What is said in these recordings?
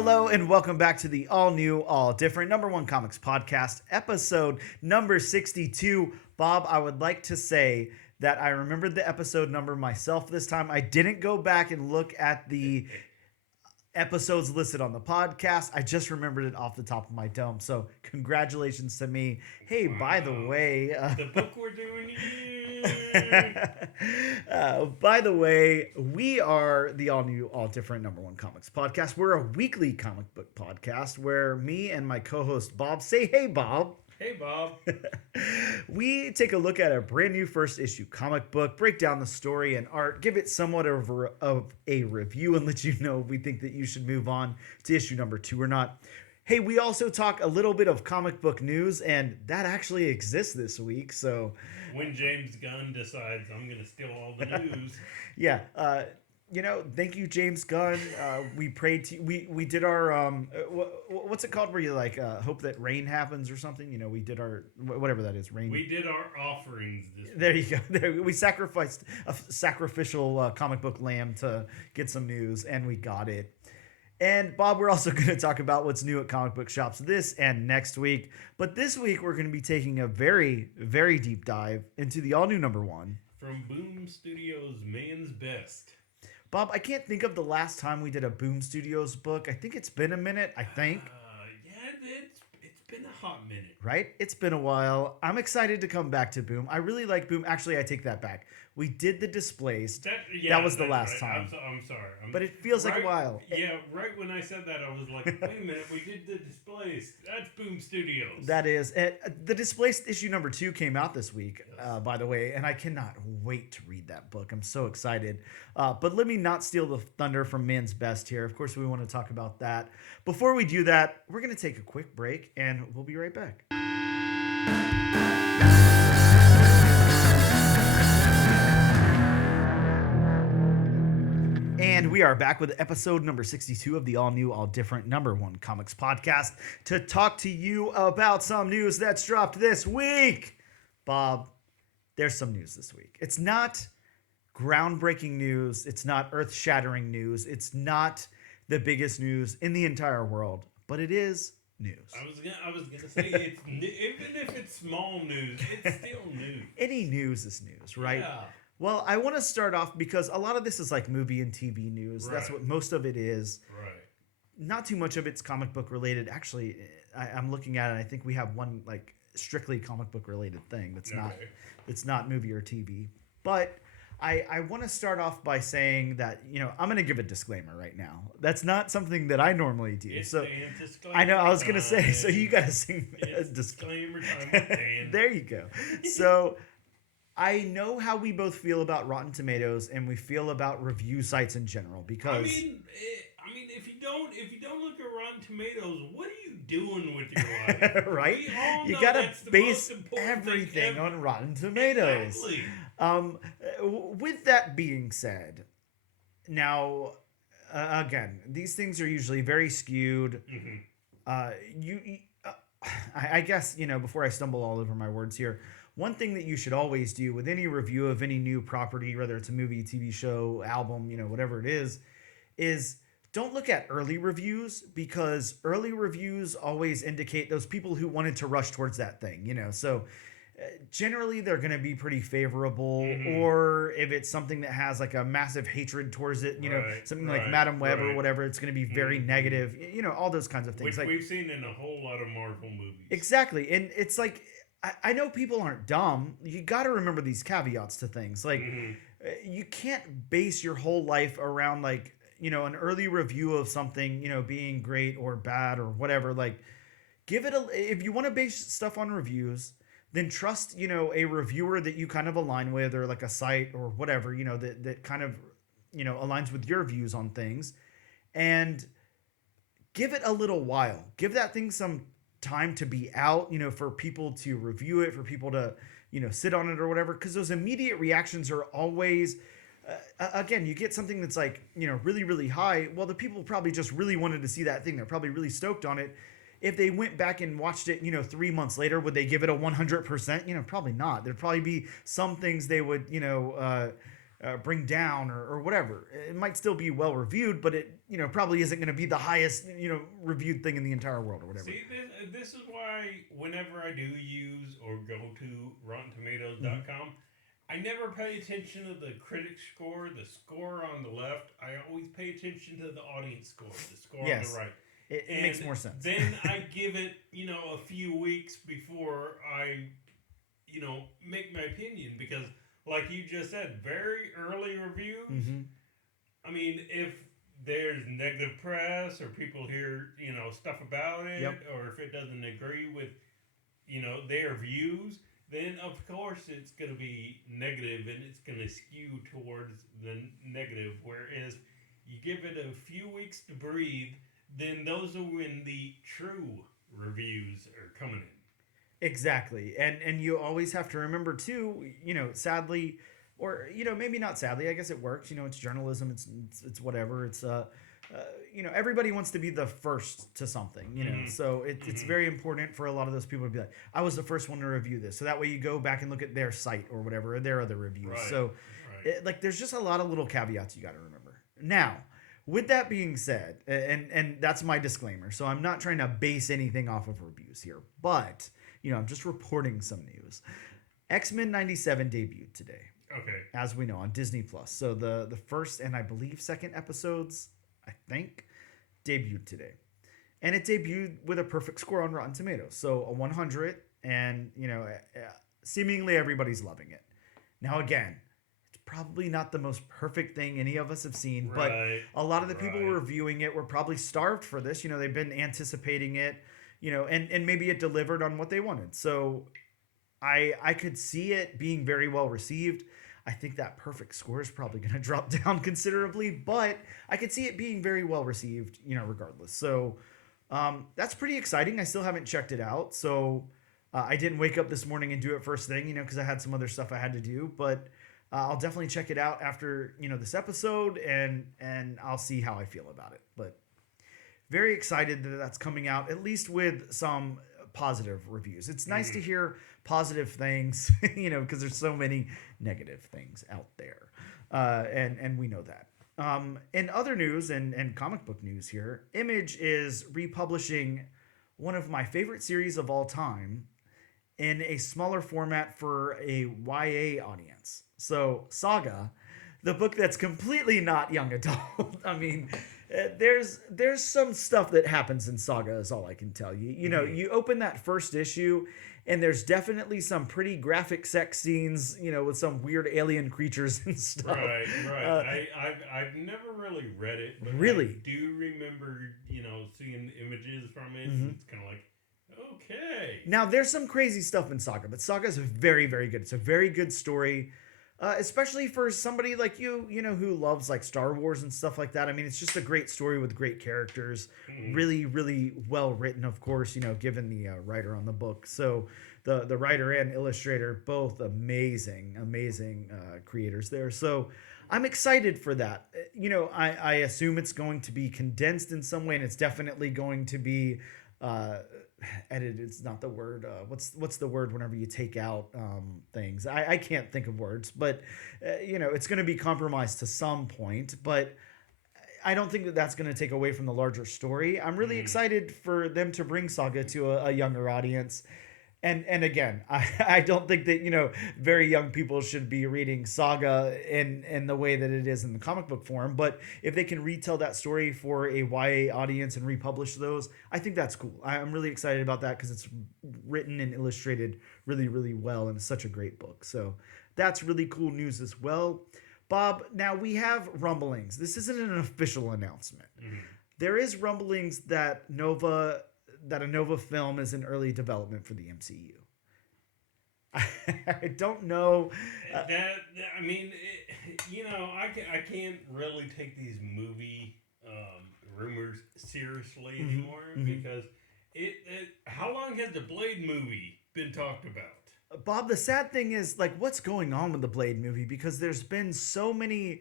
Hello and welcome back to the all new, all different number one comics podcast, episode number 62. Bob, I would like to say that I remembered the episode number myself this time. I didn't go back and look at the episodes listed on the podcast. I just remembered it off the top of my dome. So congratulations to me. Hey, wow. By the way, the book we're doing here. By the way, we are the all new, all different number one comics podcast. We're a weekly comic book podcast where me and my co-host Bob say, hey, Bob. Hey, Bob. We take a look at a brand new first issue comic book, break down the story and art, give it somewhat of a review, and let you know if we think that you should move on to issue number 2 or not. Hey, we also talk a little bit of comic book news, and that actually exists this week. So when James Gunn decides I'm going to steal all the news. Yeah. Thank you, James Gunn. We prayed to we did our what's it called where you hope that rain happens or something. You know, we did our whatever that is. Rain. We did our offerings this week. There you go. We sacrificed a sacrificial comic book lamb to get some news, and we got it. And Bob, we're also going to talk about what's new at comic book shops this and next week. But this week, we're going to be taking a very, very deep dive into the all-new number 1. From Boom Studios' Man's Best. Bob, I can't think of the last time we did a Boom Studios book. I think it's been a minute, it's been a hot minute. Right? It's been a while. I'm excited to come back to Boom. I really like Boom. Actually, I take that back. We did the Displaced. That was the last time. I'm sorry. But it feels like a while. Yeah, right when I said that, I was like, wait a minute, we did the Displaced. That's Boom Studios. That is. The Displaced issue number 2 came out this week, by the way, and I cannot wait to read that book. I'm so excited. But let me not steal the thunder from Man's Best here. Of course, we want to talk about that. Before we do that, we're going to take a quick break, and we'll be right back. And we are back with episode number 62 of the all-new, all-different number one comics podcast to talk to you about some news that's dropped this week. Bob, there's some news this week. It's not groundbreaking news. It's not earth-shattering news. It's not the biggest news in the entire world, but it is news. I was gonna say, even if it's small news, it's still news. Any news is news, right? Yeah. Well, I want to start off because a lot of this is like movie and TV news. Right. That's what most of it is. Right. Not too much of it's comic book related. Actually, I'm looking at it. I think we have one like strictly comic book related thing that's not movie or TV. But I want to start off by saying that, I'm going to give a disclaimer right now. That's not something that I normally do. It's so disclaimer I know I was going to say, so you got to sing a disclaimer time with Dan. There you go. So I know how we both feel about Rotten Tomatoes and we feel about review sites in general because I mean, if you don't look at Rotten Tomatoes, what are you doing with your life? Right? You gotta base everything on Rotten Tomatoes. Exactly. With that being said, now again, these things are usually very skewed. Mm-hmm. I guess before I stumble all over my words here. One thing that you should always do with any review of any new property, whether it's a movie, TV show, album, whatever it is don't look at early reviews because early reviews always indicate those people who wanted to rush towards that thing, So generally they're going to be pretty favorable, mm-hmm. or if it's something that has like a massive hatred towards it, something like Madam Web or whatever, it's going to be very negative, all those kinds of things. Which we've seen in a whole lot of Marvel movies. Exactly. And it's like, I know people aren't dumb. You got to remember these caveats to things. Like, mm-hmm. You can't base your whole life around like, an early review of something, being great or bad or whatever. Like, if you want to base stuff on reviews, then trust, a reviewer that you kind of align with or like a site or whatever, that kind of, aligns with your views on things, and give it a little while. Give that thing some time to be out, for people to review it, for people to, sit on it or whatever. Because those immediate reactions are always, again, you get something that's like, really, really high. Well, the people probably just really wanted to see that thing. They're probably really stoked on it. If they went back and watched it, 3 months later, would they give it a 100%? Probably not. There'd probably be some things they would, bring down or whatever. It might still be well reviewed, but it probably isn't going to be the highest reviewed thing in the entire world or whatever. See, this is why whenever I do use or go to RottenTomatoes.com, I never pay attention to the critic score, the score on the left. I always pay attention to the audience score, the score on the right. It makes more sense. Then I give it, a few weeks before I, make my opinion, because like you just said, very early reviews. Mm-hmm. I mean, if there's negative press or people hear, stuff about it, or if it doesn't agree with, their views, then of course it's going to be negative and it's going to skew towards the negative. Whereas you give it a few weeks to breathe, then those are when the true reviews are coming in. Exactly. And you always have to remember too, sadly, or, maybe not sadly, I guess it works, it's journalism, it's whatever. It's, everybody wants to be the first to something, so it's very important for a lot of those people to be like, I was the first one to review this. So that way you go back and look at their site or whatever, or their other reviews. Right. So there's just a lot of little caveats you got to remember. Now, with that being said, and that's my disclaimer, so I'm not trying to base anything off of reviews here, but, I'm just reporting some news. X-Men 97 debuted today. Okay. As we know, on Disney Plus. So the first and I believe second episodes, I think, debuted today. And it debuted with a perfect score on Rotten Tomatoes. So a 100, and, seemingly everybody's loving it. Now, again, it's probably not the most perfect thing any of us have seen, but a lot of the people reviewing it were probably starved for this. They've been anticipating it, and maybe it delivered on what they wanted. So I could see it being very well received. I think that perfect score is probably going to drop down considerably, but I could see it being very well received, regardless. So that's pretty exciting. I still haven't checked it out. So I didn't wake up this morning and do it first thing, because I had some other stuff I had to do, but I'll definitely check it out after, this episode, and I'll see how I feel about it. But very excited that that's coming out, at least with some positive reviews. It's nice to hear positive things, because there's so many negative things out there. And we know that. In other news and comic book news here, Image is republishing one of my favorite series of all time in a smaller format for a YA audience. So Saga, the book that's completely not young adult. I mean, there's some stuff that happens in Saga is all I can tell you. You open that first issue and there's definitely some pretty graphic sex scenes, with some weird alien creatures and stuff. Right. I've never really read it, but really? I do remember, seeing images from it. Mm-hmm. It's kind of like, okay. Now, there's some crazy stuff in Saga, but Saga is very, very good. It's a very good story. Especially for somebody like you, who loves like Star Wars and stuff like that. I mean, it's just a great story with great characters. Really, really well written, of course, given the writer on the book. So the writer and illustrator, both amazing creators there. So I'm excited for that. I assume it's going to be condensed in some way, and it's definitely going to be edited. It's not the word. What's the word whenever you take out things? I can't think of words, but it's going to be compromised to some point. But I don't think that that's going to take away from the larger story. I'm really excited for them to bring Saga to a younger audience. And again, I don't think that, very young people should be reading Saga in the way that it is in the comic book form. But if they can retell that story for a YA audience and republish those, I think that's cool. I'm really excited about that because it's written and illustrated really, really well. And it's such a great book. So that's really cool news as well. Bob, now we have rumblings. This isn't an official announcement. There is rumblings that a Nova film is in early development for the MCU. I don't know. I mean, I can't really take these movie rumors seriously anymore because how long has the Blade movie been talked about? Bob, the sad thing is, like, what's going on with the Blade movie? Because there's been so many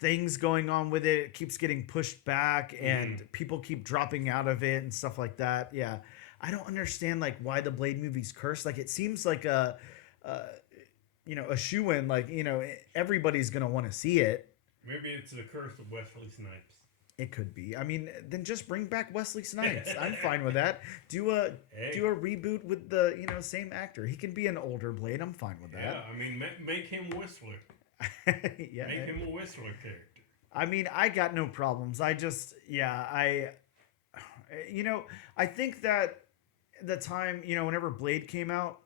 things going on with it. It keeps getting pushed back and people keep dropping out of it and stuff like that. Yeah. I don't understand, like, why the Blade movie's cursed. Like, it seems like a shoe-in. Like, everybody's gonna want to see it. Maybe it's the curse of Wesley Snipes. It could be. I mean, then just bring back Wesley Snipes. I'm fine with that. Do a reboot with the same actor. He can be an older Blade. I'm fine with that. Yeah, I mean, make him Whistler. Yeah, make him a Whistler character. I mean, I got no problems. I just, I think that the time, whenever Blade came out,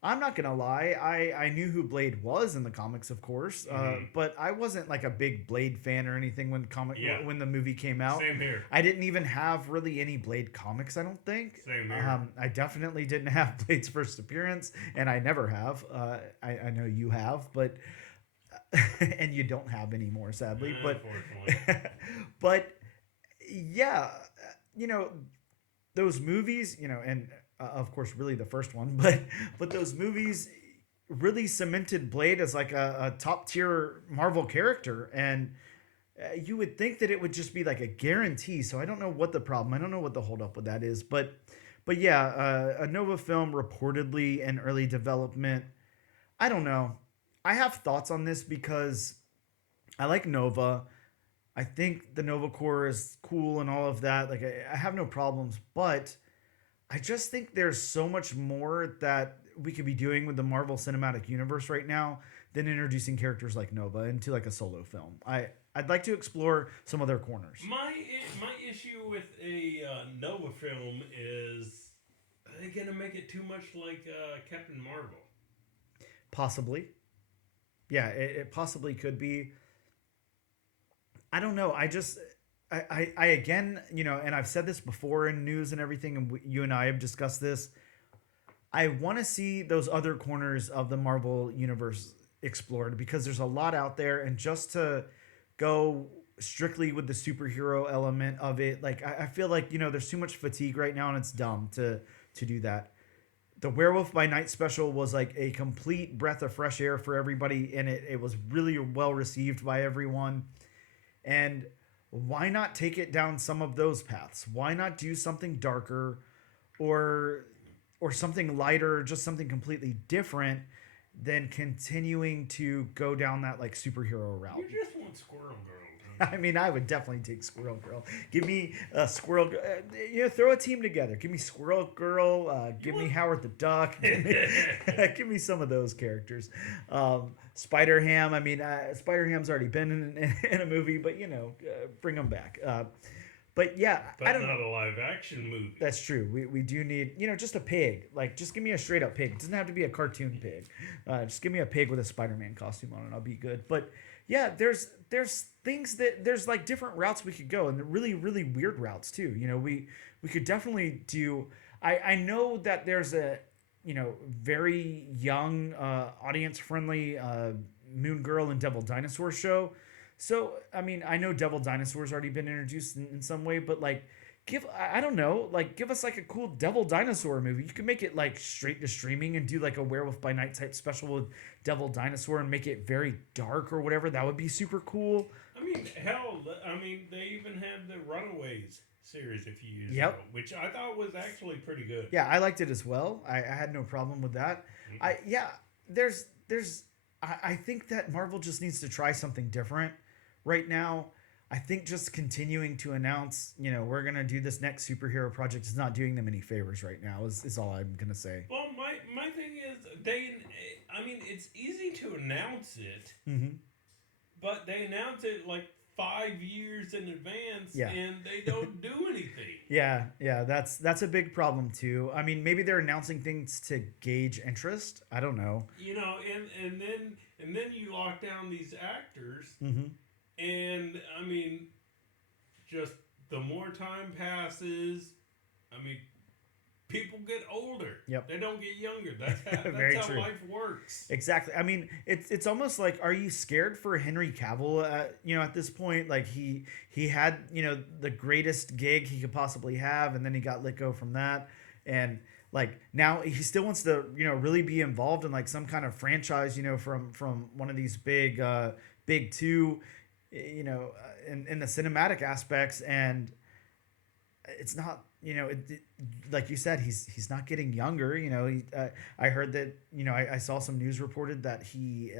I'm not gonna lie, I knew who Blade was in the comics, of course, but I wasn't like a big Blade fan or anything when the movie came out. Same here. I didn't even have really any Blade comics, I don't think. Same here. I definitely didn't have Blade's first appearance, and I never have. I know you have, but and you don't have anymore, sadly. But unfortunately. but yeah, those movies, and of course, really the first one, but those movies really cemented Blade as like a top tier Marvel character, and you would think that it would just be like a guarantee. So I don't know what the problem. I don't know what the holdup with that is, but yeah, a Nova film reportedly in early development. I don't know. I have thoughts on this because I like Nova. I think the Nova Corps is cool and all of that. Like I have no problems, but I just think there's so much more that we could be doing with the Marvel Cinematic Universe right now than introducing characters like Nova into like a solo film. I'd like to explore some other corners. My issue with a Nova film is, are they gonna make it too much like Captain Marvel? Possibly. Yeah, it possibly could be. I don't know. I again, and I've said this before in news and everything, and you and I have discussed this. I want to see those other corners of the Marvel universe explored because there's a lot out there, and just to go strictly with the superhero element of it, like I feel like there's too much fatigue right now, and it's dumb to do that. The Werewolf by Night special was like a complete breath of fresh air for everybody, and it was really well received by everyone. And why not take it down some of those paths? Why not do something darker or something lighter, just something completely different than continuing to go down that like superhero route? You just want Squirrel Girl. I mean, I would definitely take Squirrel Girl. Give me a Squirrel. Throw a team together. Give me Squirrel Girl. Give me Howard the Duck. Give me some of those characters. Spider Ham. I mean, Spider Ham's already been in a movie, but bring him back. But yeah, but not a live action movie. That's true. We do need just a pig. Like, just give me a straight up pig. It doesn't have to be a cartoon pig. Just give me a pig with a Spider-Man costume on, and I'll be good. But yeah, there's things there's like different routes we could go, and really really weird routes too. We could definitely do. I know that there's a very young audience friendly Moon Girl and Devil Dinosaur show. So I mean, I know Devil Dinosaur's already been introduced in some way, but like give us like a cool Devil Dinosaur movie. You could make it like straight to streaming and do like a Werewolf by Night type special with Devil Dinosaur and make it very dark or whatever. That would be super cool. I mean, hell, they even had the Runaways series a few years Yep. ago, which I thought was actually pretty good. Yeah, I liked it as well. I had no problem with that. Mm-hmm. I think that Marvel just needs to try something different right now. I think just continuing to announce, we're going to do this next superhero project is not doing them any favors right now, is all I'm going to say. Well, my thing is, it's easy to announce it, mm-hmm. but they announce it like 5 years in advance, yeah. and they don't do anything. Yeah, that's a big problem too. I mean, maybe they're announcing things to gauge interest. I don't know. And then you lock down these actors. Mm-hmm. And, I mean, just the more time passes, people get older. Yep. They don't get younger. That's how life works. Exactly. I mean, it's almost like, are you scared for Henry Cavill, at this point? Like, he had, the greatest gig he could possibly have, and then he got let go from that. And, like, now he still wants to, really be involved in, like, some kind of franchise, from one of these big two, in the cinematic aspects. And it's not, like you said, he's not getting younger. I heard that, I saw some news reported that he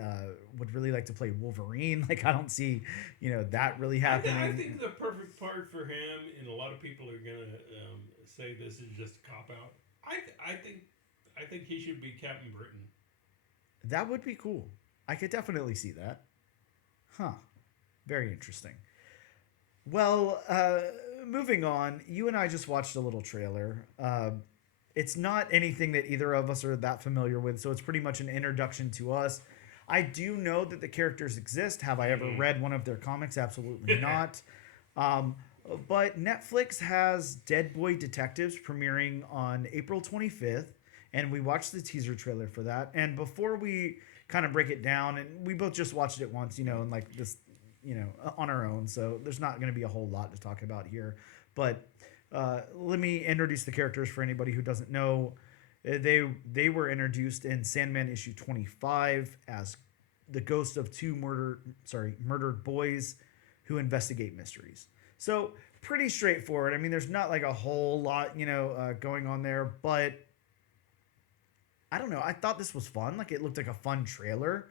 would really like to play Wolverine. Like, I don't see, that really happening. I think the perfect part for him, and a lot of people are gonna say this is just a cop out. I think he should be Captain Britain. That would be cool. I could definitely see that. Huh. Very interesting. Well, moving on, you and I just watched a little trailer. It's not anything that either of us are that familiar with, so it's pretty much an introduction to us. I do know that the characters exist. Have I ever read one of their comics? Absolutely not. But Netflix has Dead Boy Detectives premiering on April 25th, and we watched the teaser trailer for that. And before we kind of break it down, and we both just watched it once, and like this, on our own, so there's not going to be a whole lot to talk about here. But let me introduce the characters for anybody who doesn't know. They were introduced in Sandman issue 25 as the ghost of two murdered boys who investigate mysteries. So pretty straightforward. I mean, there's not like a whole lot, going on there, but I don't know. I thought this was fun. Like, it looked like a fun trailer.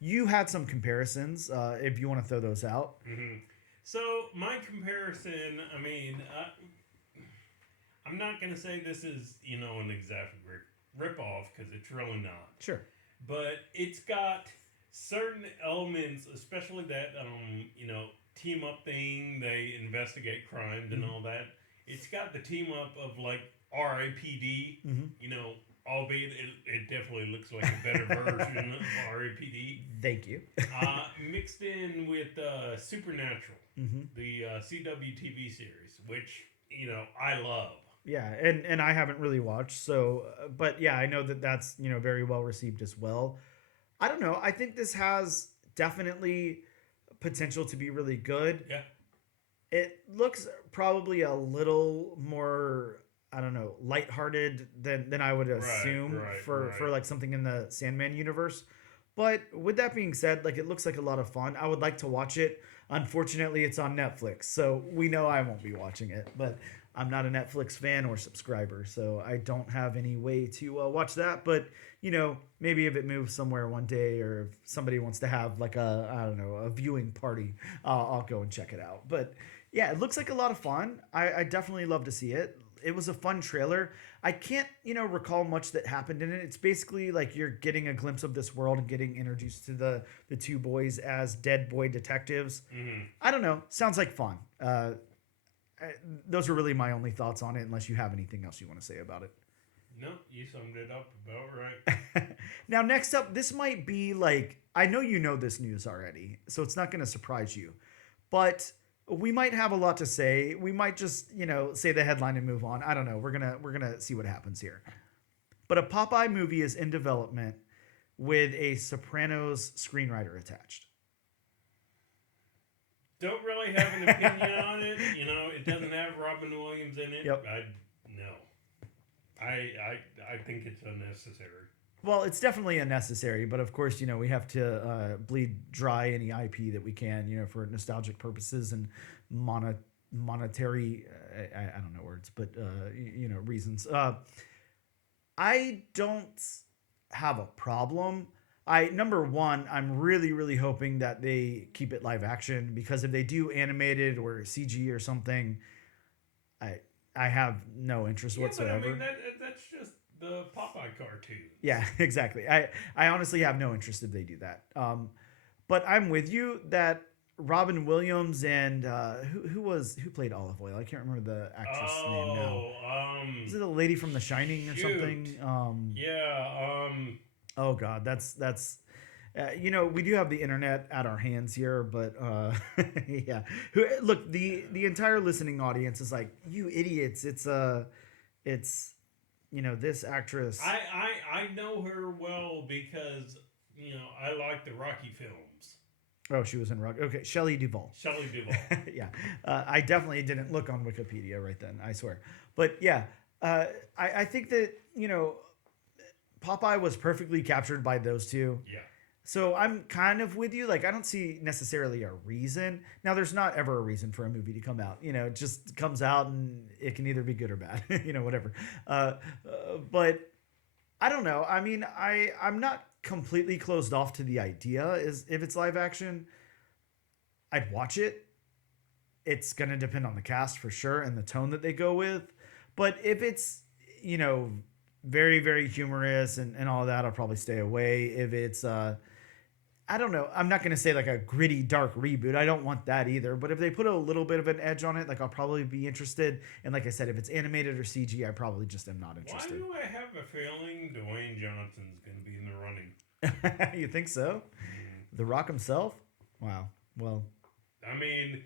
You had some comparisons, if you want to throw those out. Mm-hmm. So my comparison, I mean, I'm not going to say this is, an exact rip-off, because it's really not. Sure. But it's got certain elements, especially that, team-up thing. They investigate crimes and all that. It's got the team-up of, like, R.I.P.D., albeit it definitely looks like a better version of R.I.P.D. Thank you. Mixed in with Supernatural, the CW TV series, which, I love. Yeah, and I haven't really watched, so, but yeah, I know that's, very well received as well. I don't know. I think this has definitely potential to be really good. Yeah. It looks probably a little more, I don't know, lighthearted than I would assume for like something in the Sandman universe. But with that being said, like, it looks like a lot of fun. I would like to watch it. Unfortunately, it's on Netflix, so we know I won't be watching it. But I'm not a Netflix fan or subscriber, so I don't have any way to watch that. But, maybe if it moves somewhere one day, or if somebody wants to have like a viewing party, I'll go and check it out. But yeah, it looks like a lot of fun. I definitely love to see it. It was a fun trailer. I can't, recall much that happened in it. It's basically like you're getting a glimpse of this world and getting introduced to the two boys as dead boy detectives. Mm-hmm. I don't know. Sounds like fun. Those are really my only thoughts on it, unless you have anything else you want to say about it. No, you summed it up about right. Now, next up, this might be like, I know you know this news already, so it's not going to surprise you. But we might have a lot to say. We might just, say the headline and move on. I don't know. We're gonna see what happens here. But a Popeye movie is in development with a Sopranos screenwriter attached. Don't really have an opinion on it. It doesn't have Robin Williams in it. Yep. I think it's unnecessary. Well, it's definitely unnecessary, but of course, we have to bleed dry any IP that we can, for nostalgic purposes and monetary, I don't know words, but, reasons. I don't have a problem. Number one, I'm really, really hoping that they keep it live action, because if they do animated or CG or something, I have no interest whatsoever. But I mean, that's just the Popeye cartoon. Yeah, exactly. I honestly have no interest if they do that. But I'm with you that Robin Williams and who played Olive Oil? I can't remember the actress name now. Is it a lady from The Shining or something? Oh God, that's. We do have the internet at our hands here, but yeah. Look, the entire listening audience is like, you idiots! It's this actress. I know her well because I like the Rocky films. Oh, she was in Rocky. Okay, Shelley Duvall. Yeah, I definitely didn't look on Wikipedia right then. I swear, but yeah, I think that Popeye was perfectly captured by those two. Yeah. So I'm kind of with you. Like, I don't see necessarily a reason. Now, there's not ever a reason for a movie to come out. It just comes out and it can either be good or bad. Whatever. But I don't know. I mean, I'm not completely closed off to the idea. Is if it's live action, I'd watch it. It's gonna depend on the cast for sure and the tone that they go with. But if it's very, very humorous and all that, I'll probably stay away. If it's I don't know. I'm not going to say like a gritty, dark reboot. I don't want that either. But if they put a little bit of an edge on it, like I'll probably be interested. And like I said, if it's animated or CG, I probably just am not interested. Why do I have a feeling Dwayne Johnson's going to be in the running? You think so? The Rock himself? Wow. Well, I mean,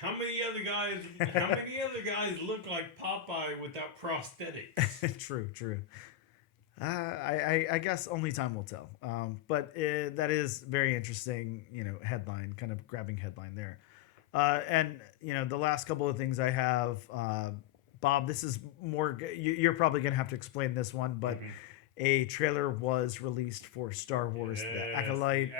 how many other guys look like Popeye without prosthetics? True. I guess only time will tell. But that is very interesting, headline, kind of grabbing headline there. And, the last couple of things I have, Bob, this is more, you're probably going to have to explain this one, but a trailer was released for Star Wars The Acolyte.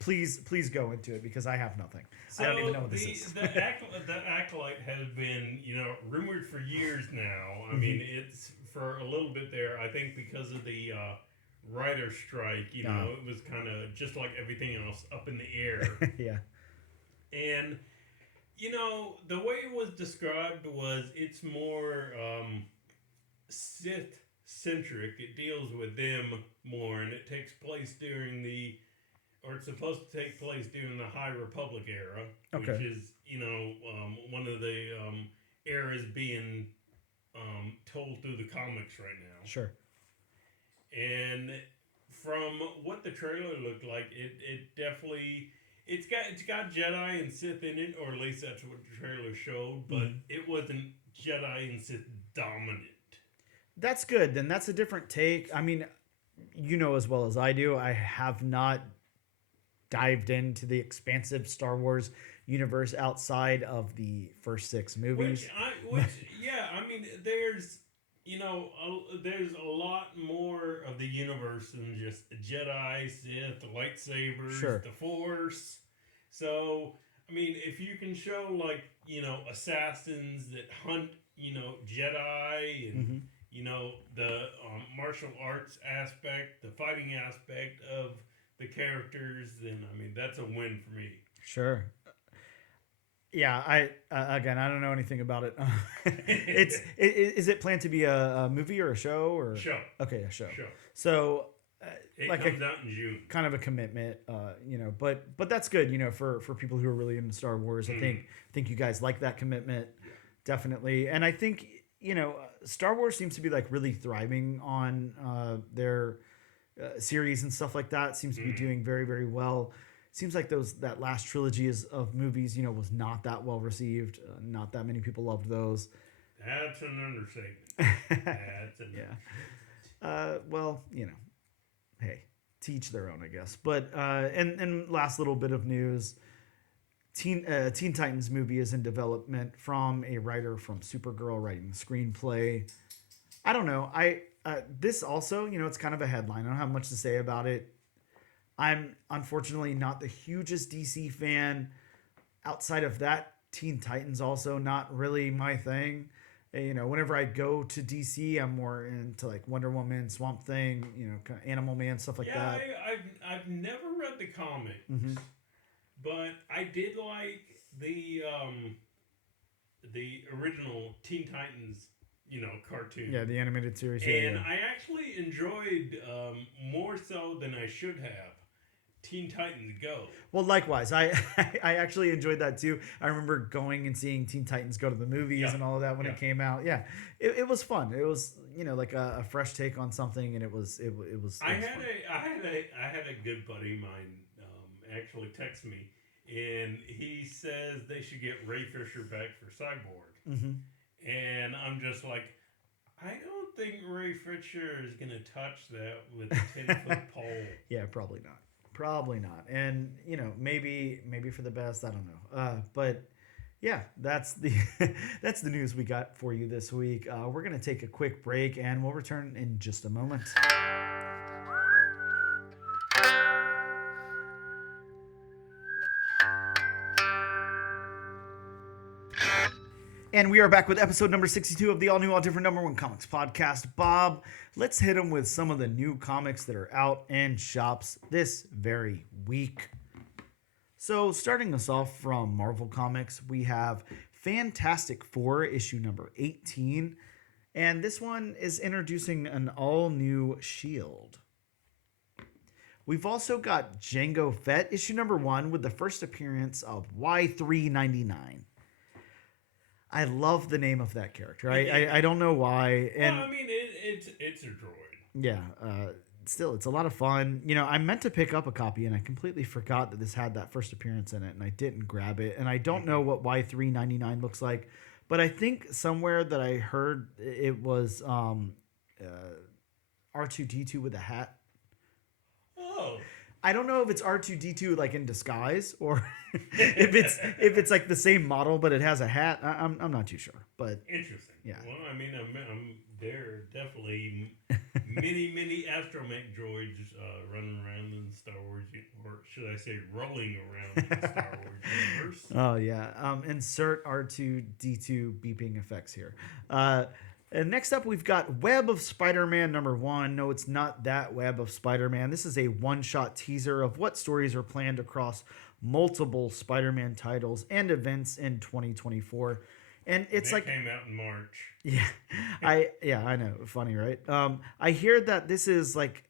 Please go into it because I have nothing. So I don't even know what this is. The Acolyte has been, rumored for years now. I mean, it's for a little bit there. I think because of the writer strike, it was kind of just like everything else up in the air. Yeah. And, the way it was described was it's more Sith centric. It deals with them more, and it takes place it's supposed to take place during the High Republic era, which is one of the eras being told through the comics right now. Sure. And from what the trailer looked like, it definitely it's got Jedi and Sith in it, or at least that's what the trailer showed, but it wasn't Jedi and Sith dominant. That's good. Then that's a different take. I mean, as well as I do, I have not dived into the expansive Star Wars universe outside of the first 6 movies. I mean, there's there's a lot more of the universe than just Jedi, Sith, lightsabers, the Force. So, I mean, if you can show assassins that hunt, Jedi and the martial arts aspect, the fighting aspect of the characters, then I mean that's a win for me. Sure. Yeah, I don't know anything about it. Is it planned to be a movie or a show or show? Okay, a show. So it comes out in June. Kind of a commitment, but that's good, for people who are really into Star Wars. I think you guys like that commitment, definitely, and I think Star Wars seems to be really thriving on their series and stuff like that. Seems to be doing very, very well. Seems like that last trilogy of movies, was not that well received. Not that many people loved those. That's an understatement. Well, hey, to each their own, I guess. But and last little bit of news. Teen Titans movie is in development from a writer from Supergirl writing the screenplay. I don't know. This also, it's kind of a headline. I don't have much to say about it. I'm unfortunately not the hugest DC fan. Outside of that, Teen Titans also not really my thing. Whenever I go to DC, I'm more into Wonder Woman, Swamp Thing, kind of Animal Man, stuff like that. I've never read the comics. But I did like the original Teen Titans, cartoon. Yeah, the animated series. And I actually enjoyed more so than I should have Teen Titans Go. Well, likewise, I actually enjoyed that too. I remember going and seeing Teen Titans Go to the movies and all of that when it came out. Yeah, it was fun. It was a fresh take on something, and it was. I had a good buddy of mine actually text me, and he says they should get Ray Fisher back for Cyborg. And I'm just like, I don't think Ray Fisher is going to touch that with a 10-foot pole. Yeah, probably not. And, maybe for the best. I don't know. But yeah, that's the news we got for you this week. We're going to take a quick break, and we'll return in just a moment. And we are back with episode number 62 of the all new, all different number one comics podcast. Bob, let's hit them with some of the new comics that are out in shops this very week. So, starting us off from Marvel Comics, we have Fantastic Four, issue number 18. And this one is introducing an all-new Shield. We've also got Jango Fett, issue number 1, with the first appearance of Y399. I love the name of that character. I don't know why. And well, I mean, it's a droid. Yeah. Still, it's a lot of fun. You know, I meant to pick up a copy, and I completely forgot that this had that first appearance in it, and I didn't grab it. And I don't know what Y399 looks like, but I think somewhere that I heard it was R2D2 with a hat. Oh. I don't know if it's R2D2 like in disguise or if it's like the same model but it has a hat. I'm not too sure, but interesting. Yeah. Well, I mean, there are definitely many astromech droids running around in the Star Wars, or should I say, rolling around in the Star Wars universe. Oh yeah. Insert R2D2 beeping effects here. And next up, we've got Web of Spider-Man number 1. No, it's not that Web of Spider-Man. This is a one-shot teaser of what stories are planned across multiple Spider-Man titles and events in 2024. And it's like came out in March. Yeah, I know. Funny, right? I hear that this is like,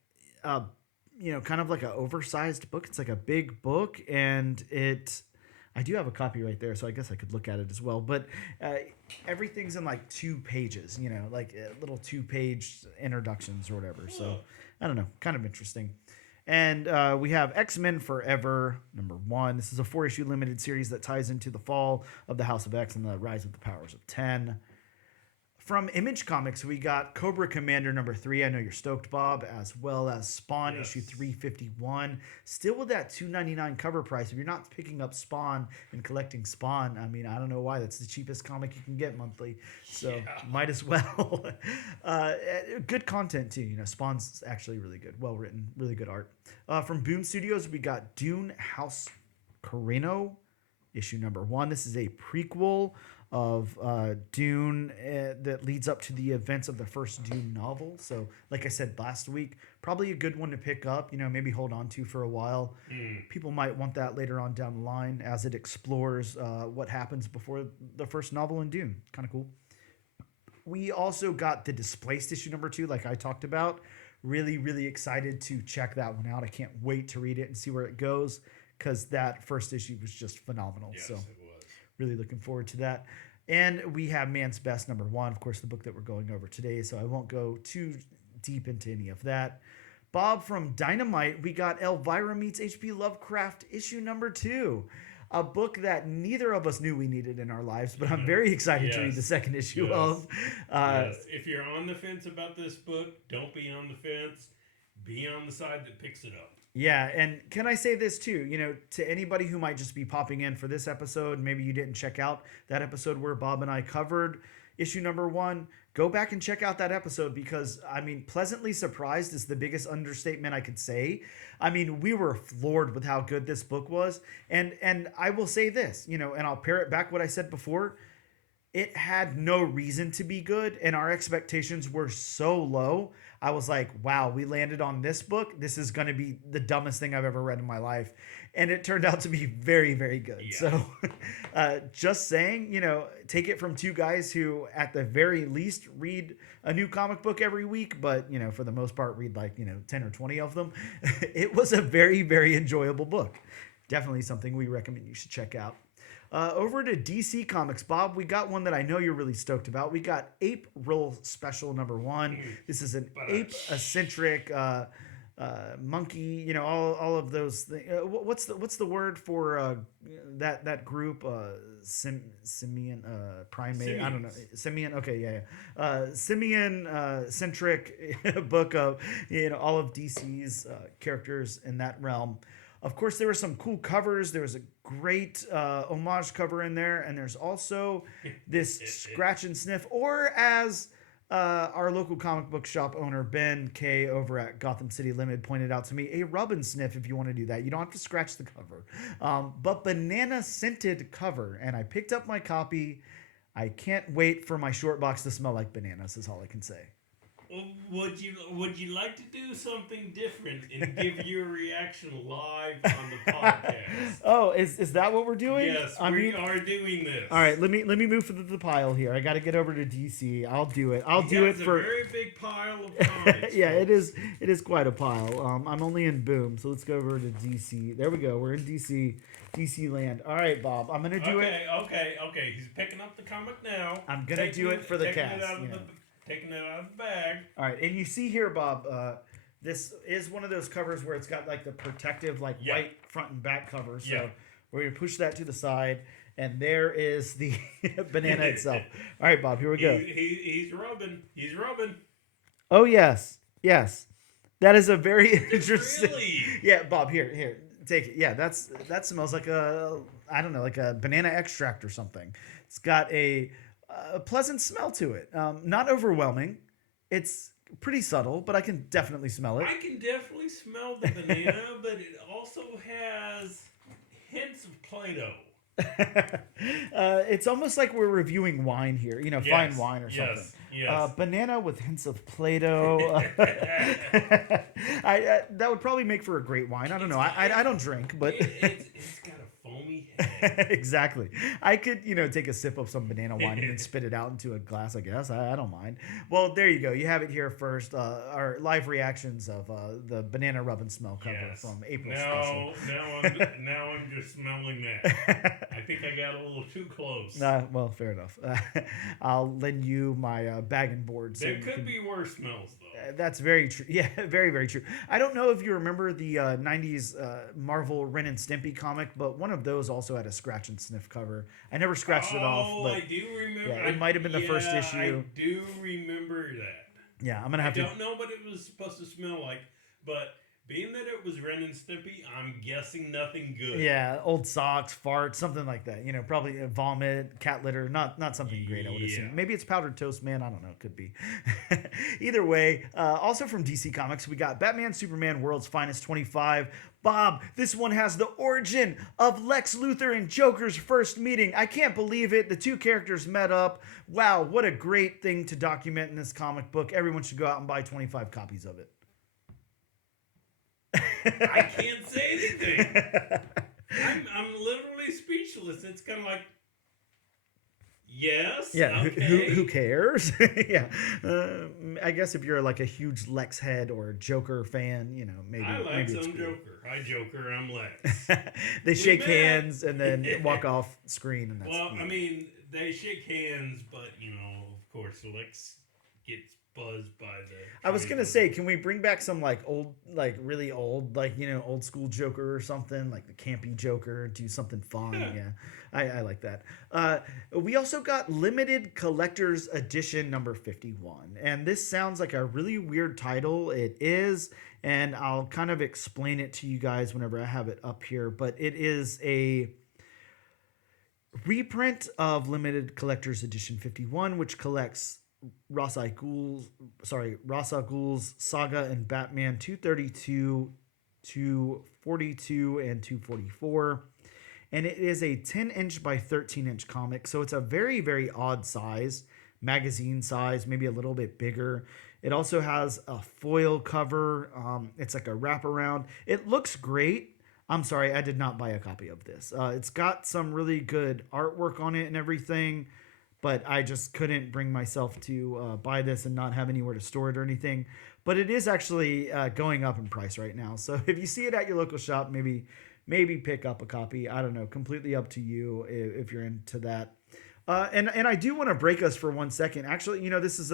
kind of like an oversized book. It's like a big book, and I do have a copy right there, so I guess I could look at it as well. But everything's in like 2 pages, like little 2-page introductions or whatever. So I don't know, kind of interesting. And we have X-Men Forever, number 1. This is a 4-issue limited series that ties into the fall of the House of X and the rise of the Powers of 10. From Image Comics, we got Cobra Commander number 3. I know you're stoked, Bob, as well as Spawn issue 351. Still with that $2.99 cover price. If you're not picking up Spawn and collecting Spawn, I mean, I don't know why. That's the cheapest comic you can get monthly. So might as well. Good content too. Spawn's actually really good. Well written, really good art. From Boom Studios, we got Dune House Carino issue number 1. This is a prequel of Dune that leads up to the events of the first Dune novel. So, like I said last week, probably a good one to pick up, maybe hold on to for a while. People might want that later on down the line as it explores what happens before the first novel in Dune. Kind of cool. We also got The Displaced issue number 2, like I talked about. Really, really excited to check that one out. I can't wait to read it and see where it goes, because that first issue was just phenomenal. Yes, so it was. Really looking forward to that. And we have Man's Best number 1, of course, the book that we're going over today, so I won't go too deep into any of that. Bob, from Dynamite, we got Elvira Meets H.P. Lovecraft issue number 2, a book that neither of us knew we needed in our lives, but I'm very excited to read the second issue of. If you're on the fence about this book, don't be on the fence. Be on the side that picks it up. Yeah, and can I say this too, to anybody who might just be popping in for this episode, maybe you didn't check out that episode where Bob and I covered issue number 1, go back and check out that episode, because, I mean, pleasantly surprised is the biggest understatement I could say. I mean, we were floored with how good this book was, and I will say this, and I'll parrot back what I said before. It had no reason to be good, and our expectations were so low. I was like, wow, we landed on this book. This is going to be the dumbest thing I've ever read in my life. And it turned out to be very, very good. Yeah. So just saying, take it from 2 guys who at the very least read a new comic book every week, but, for the most part read like, 10 or 20 of them. It was a very, very enjoyable book. Definitely something we recommend you should check out. Over to DC Comics, Bob, we got one that I know you're really stoked about. We got Ape Roll Special number 1. This is an ape-eccentric monkey, all of those things. What's the word for that group? Simian primate. Simians. I don't know. Simian. Okay, yeah. Simian-centric book of all of DC's characters in that realm. Of course, there were some cool covers. There was a great homage cover in there. And there's also this scratch and sniff, or as our local comic book shop owner, Ben K. over at Gotham City Limit, pointed out to me, a rub and sniff if you want to do that. You don't have to scratch the cover. But banana scented cover. And I picked up my copy. I can't wait for my short box to smell like bananas is all I can say. Would you like to do something different and give your reaction live on the podcast? Oh, is that what we're doing? Yes, we are doing this. All right, let me move for the pile here. I got to get over to DC. I'll do it. I'll do it for a very big pile of comics. yeah, folks. It is quite a pile. I'm only in Boom, so let's go over to DC. There we go. We're in DC land. All right, Bob. I'm gonna do it. Okay. He's picking up the comic now. I'm gonna do it for the cast. Taking it out of the bag. All right, and you see here, Bob, this is one of those covers where it's got like the protective, like white front and back cover. So we're gonna push that to the side, and there is the banana itself. All right, Bob, here we go. He's rubbing. He's rubbing. Oh yes, that is a very interesting. Really? Yeah, Bob, here, take it. Yeah, that smells like like a banana extract or something. It's got a pleasant smell to it. Not overwhelming. It's pretty subtle, but I can definitely smell it. I can definitely smell the banana, but it also has hints of Play-Doh. It's almost like we're reviewing wine here, fine wine or something. Yes. Banana with hints of Play-Doh. That would probably make for a great wine. I don't know. I don't drink, but it's got a foamy head. Exactly. I could, take a sip of some banana wine and then spit it out into a glass, I guess. I don't mind. Well, there you go. You have it here first. Our live reactions of the banana rub and smell cover from April special. Now I'm just smelling that. I think I got a little too close. Well, fair enough. I'll lend you my bag and board. There could be worse smells, though. That's very true. Yeah, very, very true. I don't know if you remember the 90s Marvel Ren and Stimpy comic, but one of those also had a scratch and sniff cover. I never scratched it off. Oh, but I do remember. Yeah, it might have been the first issue. I do remember that. Yeah, I'm going to have to... I don't know what it was supposed to smell like, but... being that it was Ren and Stimpy, I'm guessing nothing good. Yeah, old socks, farts, something like that. Probably vomit, cat litter, not something great, I would assume. Maybe it's Powdered Toast Man, I don't know, could be. Either way, also from DC Comics, we got Batman Superman World's Finest 25. Bob, this one has the origin of Lex Luthor and Joker's first meeting. I can't believe it. The two characters met up. Wow, what a great thing to document in this comic book. Everyone should go out and buy 25 copies of it. I can't say anything. I'm literally speechless. It's kind of like, yes. Yeah. Okay. Who cares? Yeah. I guess if you're like a huge Lex head or Joker fan, maybe. I like maybe some it's cool. Joker. Hi, Joker. I'm Lex. They shake hands and then walk off screen, and that's. Well, I mean, they shake hands, but of course, Lex gets buzzed by the... I was gonna say, can we bring back some really old, old school Joker or something, like the campy Joker, do something fun? Yeah, I like that. We also got limited collector's edition number 51, and this sounds like a really weird title. It is, and I'll kind of explain it to you guys whenever I have it up here, but it is a reprint of limited collector's edition 51, which collects Ra's al Ghul's Saga and Batman 232, 242, and 244. And it is a 10-inch by 13-inch comic, so it's a very, very odd size, magazine size, maybe a little bit bigger. It also has a foil cover. It's like a wraparound. It looks great. I'm sorry, I did not buy a copy of this. It's got some really good artwork on it and everything, but I just couldn't bring myself to buy this and not have anywhere to store it or anything. But it is actually going up in price right now. So if you see it at your local shop, maybe pick up a copy. I don't know. Completely up to you if you're into that. And I do want to break us for 1 second. Actually, this is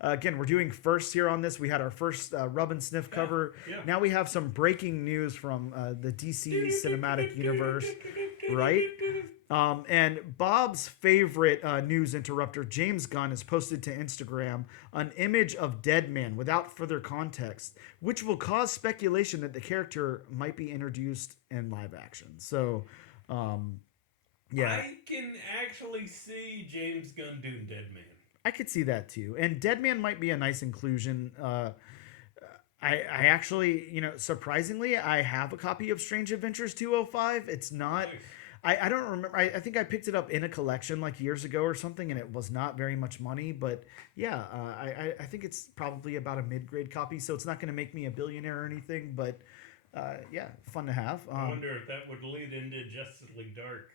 again, we're doing first here on this. We had our first rub and sniff cover. Yeah. Now we have some breaking news from the DC Cinematic Universe, right? And Bob's favorite news interrupter, James Gunn, has posted to Instagram an image of Deadman without further context, which will cause speculation that the character might be introduced in live action. So, yeah. I can actually see James Gunn doing Deadman. I could see that too. And Deadman might be a nice inclusion. I actually, surprisingly, I have a copy of Strange Adventures 205. It's not... Nice. I don't remember. I think I picked it up in a collection like years ago or something, and it was not very much money. But yeah, I think it's probably about a mid-grade copy, so it's not going to make me a billionaire or anything. But yeah, fun to have. I wonder if that would lead into Justice League Dark.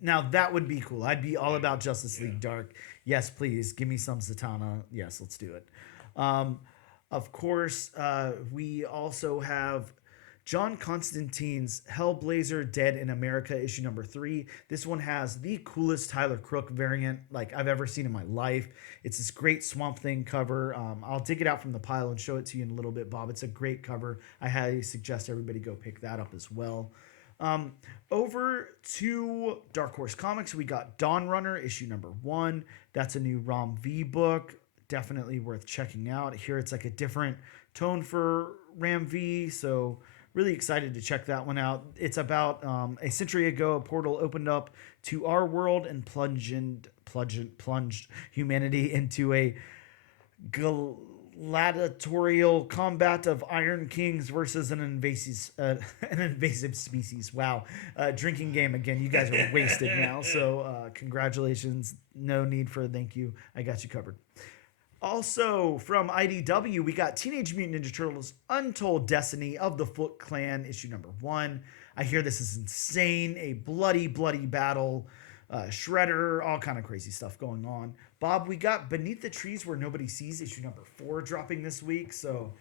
Now that would be cool. I'd be all about Justice League Dark. Yes, please give me some Zatanna. Yes, let's do it. Of course, we also have John Constantine's Hellblazer Dead in America, issue number 3. This one has the coolest Tyler Crook variant like I've ever seen in my life. It's this great Swamp Thing cover. I'll dig it out from the pile and show it to you in a little bit, Bob. It's a great cover. I highly suggest everybody go pick that up as well. Over to Dark Horse Comics, we got Dawn Runner, issue number 1. That's a new Rom V book. Definitely worth checking out. Here it's like a different tone for Ram V, so really excited to check that one out. It's about a century ago, a portal opened up to our world and plunged humanity into a gladiatorial combat of Iron Kings versus an invasive species. Wow. Drinking game again. You guys are wasted now. So congratulations. No need for a thank you. I got you covered. Also from IDW, we got Teenage Mutant Ninja Turtles Untold Destiny of the Foot Clan, issue number 1. I hear this is insane. A bloody battle. Shredder, all kind of crazy stuff going on. Bob, we got Beneath the Trees Where Nobody Sees, issue number 4 dropping this week, so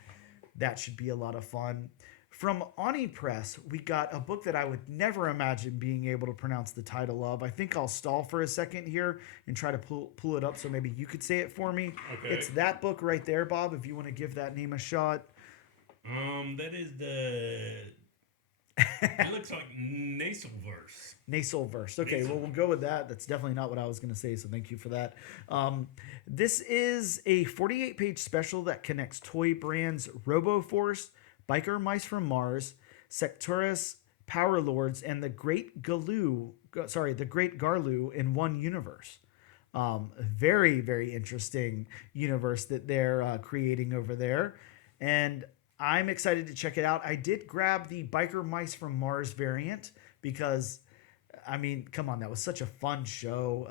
that should be a lot of fun. From Oni Press, we got a book that I would never imagine being able to pronounce the title of. I think I'll stall for a second here and try to pull it up so maybe you could say it for me. Okay. It's that book right there, Bob, if you want to give that name a shot. That is the... It looks like Nasalverse. Nasalverse. Okay, well, we'll go with that. That's definitely not what I was going to say, so thank you for that. This is a 48-page special that connects toy brands RoboForce, Biker Mice from Mars, Sectorus, Power Lords, and the Great Garlu in one universe. Very, very interesting universe that they're creating over there. And I'm excited to check it out. I did grab the Biker Mice from Mars variant because, I mean, come on, that was such a fun show.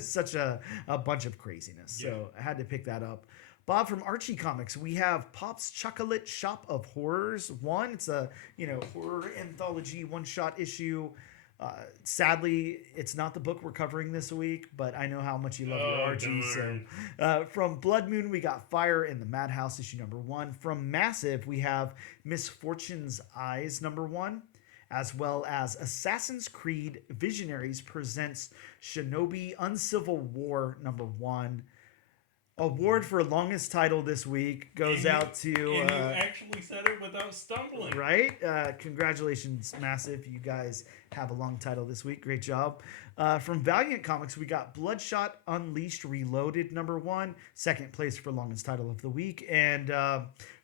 Such a bunch of craziness. Yeah. So I had to pick that up. Bob, from Archie Comics, we have Pop's Chocolate Shop of Horrors 1. It's a, horror anthology one-shot issue. Sadly, it's not the book we're covering this week, but I know how much you love your Archie. So, from Blood Moon, we got Fire in the Madhouse, issue number 1. From Massive, we have Misfortune's Eyes, number 1, as well as Assassin's Creed Visionaries presents Shinobi Uncivil War, number 1. Award for longest title this week goes out to... And you actually said it without stumbling. Right? Congratulations, Massive. You guys have a long title this week. Great job. From Valiant Comics, we got Bloodshot Unleashed Reloaded, number 1. Second place for longest title of the week. And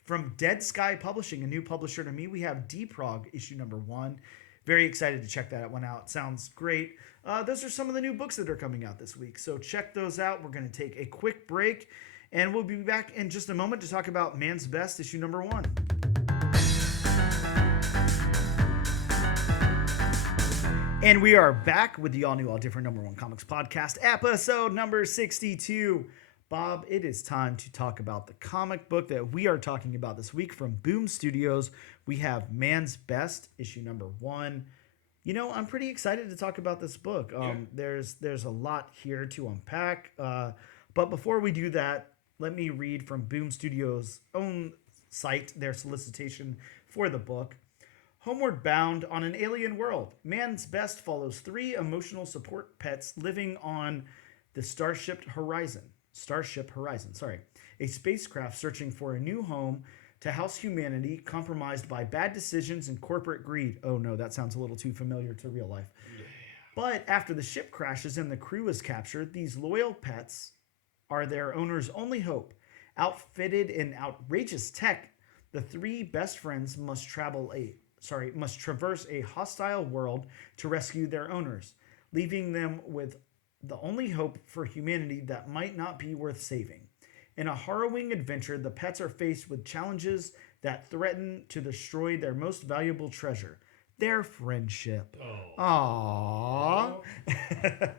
from Dead Sky Publishing, a new publisher to me, we have D-Prog, issue number 1. Very excited to check that one out. Sounds great. Those are some of the new books that are coming out this week. So check those out. We're going to take a quick break, and we'll be back in just a moment to talk about Man's Best, issue number 1. And we are back with the all-new, all-different number 1 comics podcast, episode number 62. Bob, it is time to talk about the comic book that we are talking about this week from Boom Studios. We have Man's Best, issue number 1. I'm pretty excited to talk about this book. There's a lot here to unpack. But before we do that, let me read from Boom Studios' own site, their solicitation for the book. Homeward bound on an alien world, Man's Best follows 3 emotional support pets living on the Starship Horizon, a spacecraft searching for a new home to house humanity compromised by bad decisions and corporate greed. Oh no, that sounds a little too familiar to real life. Yeah. But after the ship crashes and the crew is captured, these loyal pets are their owner's only hope. Outfitted in outrageous tech, the 3 best friends must traverse a hostile world to rescue their owners, leaving them with the only hope for humanity that might not be worth saving. In a harrowing adventure, the pets are faced with challenges that threaten to destroy their most valuable treasure, their friendship. Oh. Aww.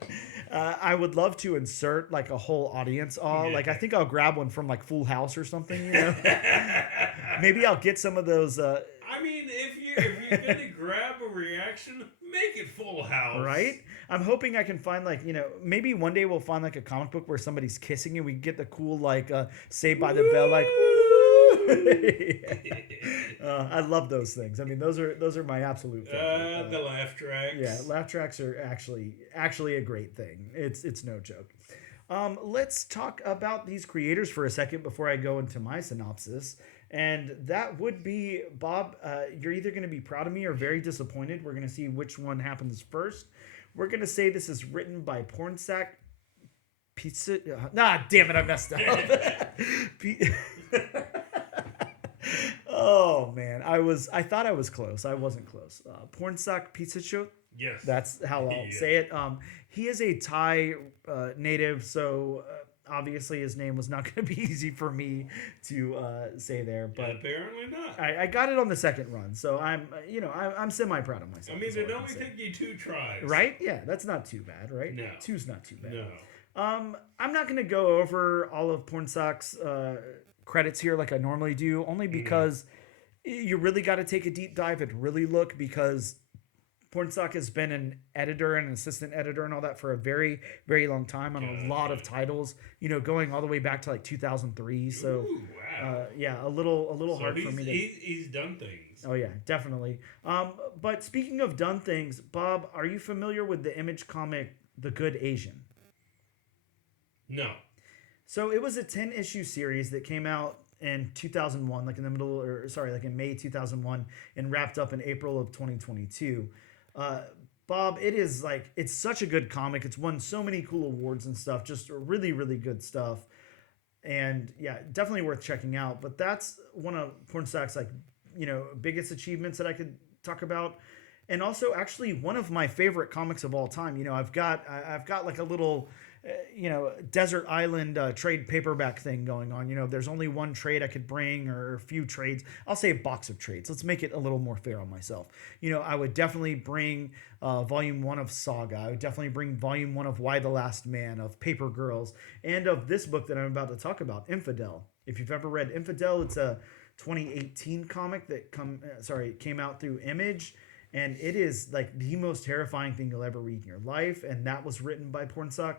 I would love to insert like a whole audience awe. Yeah. Like I think I'll grab one from like Full House or something, you know. Maybe I'll get some of those I mean, if you're gonna grab a reaction, make it Full House. right? I'm hoping I can find like, you know, maybe one day we'll find like a comic book where somebody's kissing and we can get the cool like Saved by the Bell like I love those things. I mean, those are my absolute favorite. The laugh tracks. Yeah, laugh tracks are actually a great thing. It's no joke. Let's talk about these creators for a second before I go into my synopsis. And that would be, Bob, you're either going to be proud of me or very disappointed. We're going to see which one happens first. We're going to say this is written by Pornsak. Damn it, I messed up. Oh, man. I thought I was close. I wasn't close. Pornsak Pichetshote. Yes. That's how I'll say it. He is a Thai native, so obviously his name was not going to be easy for me to say there. But apparently not. I got it on the second run, so I'm semi proud of myself. I mean, it only took you 2 tries. Right? Yeah, that's not too bad, right? No. 2's not too bad. No. I'm not going to go over all of Pornsak's credits here like I normally do, only because you really got to take a deep dive and really look, because Pornsak has been an editor and an assistant editor and all that for a very, very long time on a lot of titles, you know, going all the way back to like 2003. So, Ooh, wow. yeah, a little hard for me to... He's done things. Oh, yeah, definitely. But speaking of done things, Bob, are you familiar with the Image comic The Good Asian? No. So it was a 10-issue series that came out in 2001, like in May 2001, and wrapped up in April of 2022. Bob, it's such a good comic. It's won so many cool awards and stuff. Just really, really good stuff. And yeah, definitely worth checking out. But that's one of Pornsak's biggest achievements that I could talk about. And also actually one of my favorite comics of all time. You know, I've got like a little desert island trade paperback thing going on. You know, there's only one trade I could bring, or a few trades. I'll say a box of trades. Let's make it a little more fair on myself. You know, I would definitely bring volume 1 of Saga. I would definitely bring volume 1 of Why the Last Man, of Paper Girls, and of this book that I'm about to talk about, Infidel. If you've ever read Infidel, it's a 2018 comic that came out through Image. And it is like the most terrifying thing you'll ever read in your life. And that was written by Pornsak.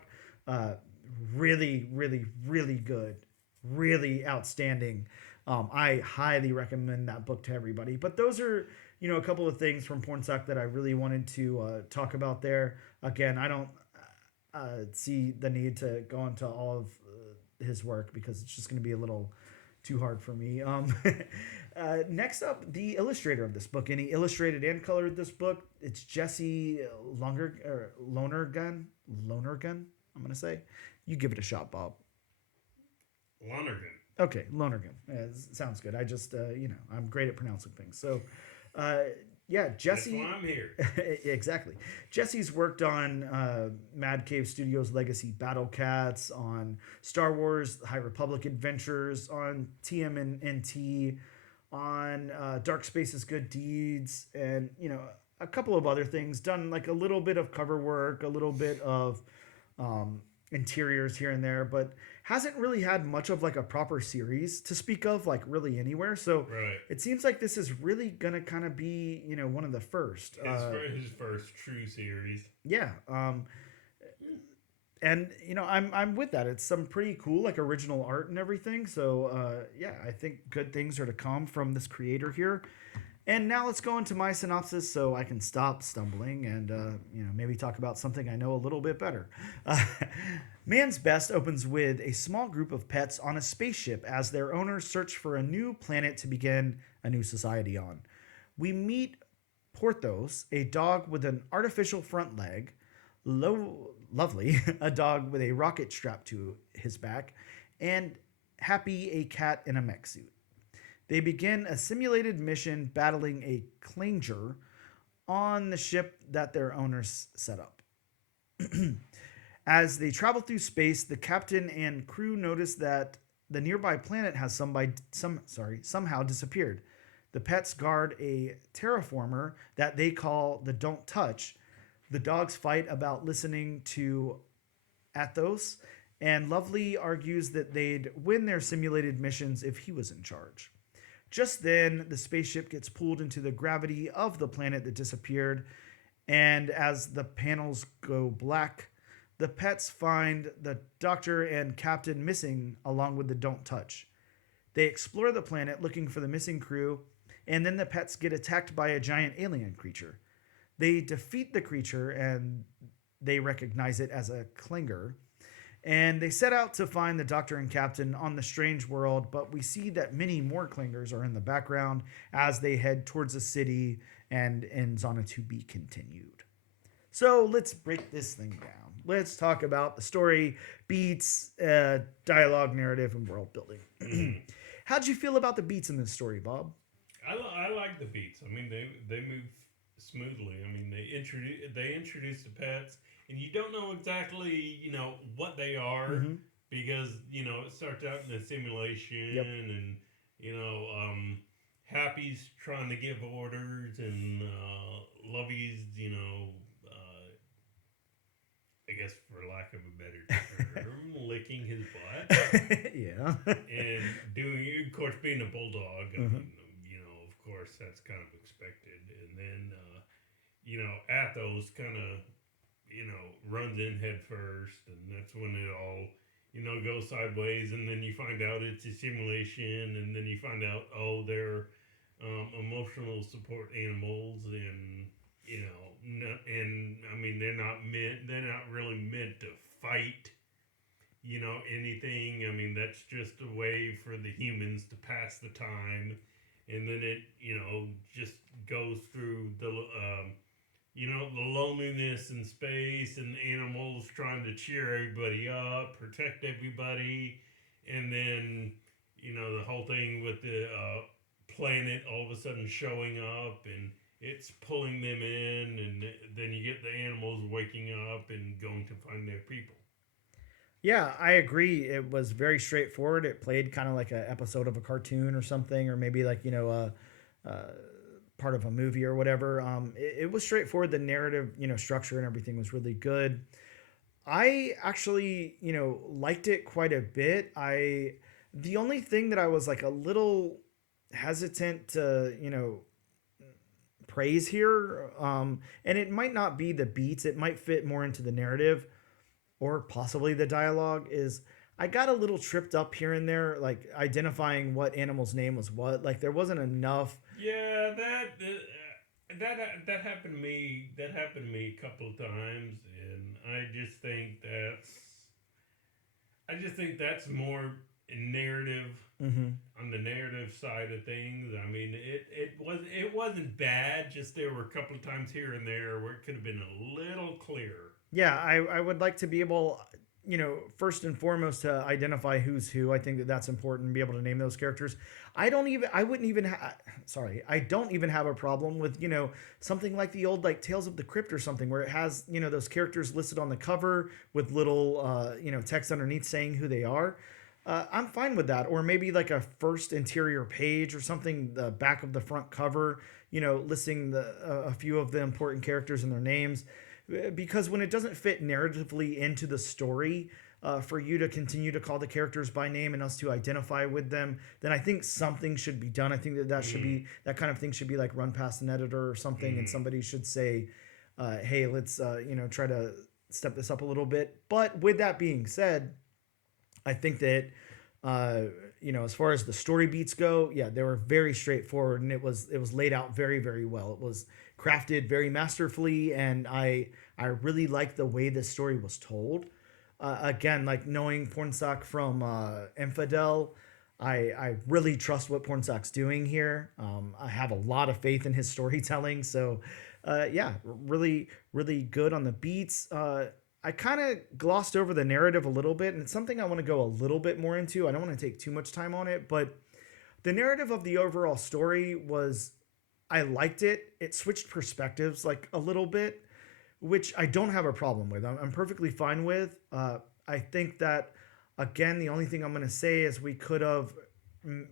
Really, really, really good, really outstanding. I highly recommend that book to everybody. But those are, a couple of things from Pornsak that I really wanted to talk about there. Again, I don't see the need to go into all of his work because it's just going to be a little too hard for me. Next up, the illustrator of this book, and he illustrated and colored this book. It's Jesse Lonergan. I'm going to say. You give it a shot, Bob. Lonergan. Okay, Lonergan. Sounds good. I just, I'm great at pronouncing things. So, Jesse. That's why I'm here. Exactly. Jesse's worked on Mad Cave Studios' Legacy Battle Cats, on Star Wars High Republic Adventures, on TMNT, on Dark Spaces Good Deeds, and, a couple of other things. Done like a little bit of cover work, a little bit of interiors here and there, but hasn't really had much of like a proper series to speak of, like really anywhere. So It seems like this is really gonna kind of be, one of the first. His first true series. Yeah. And I'm with that. It's some pretty cool, like original art and everything. So I think good things are to come from this creator here. And now let's go into my synopsis so I can stop stumbling and, maybe talk about something I know a little bit better. Man's Best opens with a small group of pets on a spaceship as their owners search for a new planet to begin a new society on. We meet Porthos, a dog with an artificial front leg, Lovely, a dog with a rocket strapped to his back, and Happy, a cat in a mech suit. They begin a simulated mission battling a Clanger on the ship that their owners set up. As they travel through space, the captain and crew notice that the nearby planet has somehow disappeared. The pets guard a terraformer that they call the Don't Touch. The dogs fight about listening to Athos, and Lovely argues that they'd win their simulated missions if he was in charge. Just then, the spaceship gets pulled into the gravity of the planet that disappeared, and as the panels go black, the pets find the doctor and captain missing along with the Don't Touch. They explore the planet looking for the missing crew, and then the pets get attacked by a giant alien creature. They defeat the creature, and they recognize it as a clinger. And they set out to find the doctor and captain on the strange world, but we see that many more clingers are in the background as they head towards the city and ends on a to be continued. So let's break this thing down. Let's talk about the story, beats, dialogue, narrative, and world building. How'd you feel about the beats in this story, Bob? I like the beats. I mean, they move smoothly. I mean, they introduce the pets, and you don't know exactly, what they are, because, it starts out in a simulation, and, Happy's trying to give orders, and Lovey's, I guess for lack of a better term, licking his butt. Yeah. And doing, of course, being a bulldog, I mean, of course, that's kind of expected. And then, Athos kind of, runs in head first, and that's when it all, goes sideways. And then you find out it's a simulation, and then you find out, they're emotional support animals, and, and I mean, they're not really meant to fight, anything. I mean, that's just a way for the humans to pass the time. And then it, just goes through the, the loneliness in space, and the animals trying to cheer everybody up, protect everybody. And then, the whole thing with the planet all of a sudden showing up, and it's pulling them in, and then you get the animals waking up and going to find their people. Yeah, I agree. It was very straightforward. It played kind of like an episode of a cartoon or something, or maybe like, part of a movie or whatever. It was straightforward. The narrative, structure and everything was really good. I actually, liked it quite a bit. The only thing that I was like a little hesitant to, praise here, and it might not be the beats, it might fit more into the narrative or possibly the dialogue, is I got a little tripped up here and there, like identifying what animal's name was what. Like there wasn't enough. Yeah, that happened to me. That happened to me a couple of times, and I just think that's more narrative. On the narrative side of things. I mean, it wasn't bad. Just there were a couple of times here and there where it could have been a little clearer. Yeah, I would like to be able, first and foremost to identify who's who. I think that's important, and be able to name those characters. I don't even have a problem with, something like the old, like Tales of the Crypt or something, where it has, those characters listed on the cover with little, text underneath saying who they are. I'm fine with that. Or maybe like a first interior page or something, the back of the front cover, listing a few of the important characters and their names. Because when it doesn't fit narratively into the story, for you to continue to call the characters by name and us to identify with them, then I think something should be done. I think that should be, that kind of thing should be like run past an editor or something, and somebody should say, hey, let's, try to step this up a little bit. But with that being said, I think that, as far as the story beats go, yeah, they were very straightforward, and it was laid out very, very well. It was crafted very masterfully, and I really liked the way this story was told. Again, like knowing Pornsak from Infidel, I really trust what Pornsak's doing here. I have a lot of faith in his storytelling. So, really, really good on the beats. I kind of glossed over the narrative a little bit, and it's something I want to go a little bit more into. I don't want to take too much time on it, but the narrative of the overall story was, I liked it. It switched perspectives like a little bit, which I don't have a problem with. I'm perfectly fine with. I think that, again, the only thing I'm going to say is we could have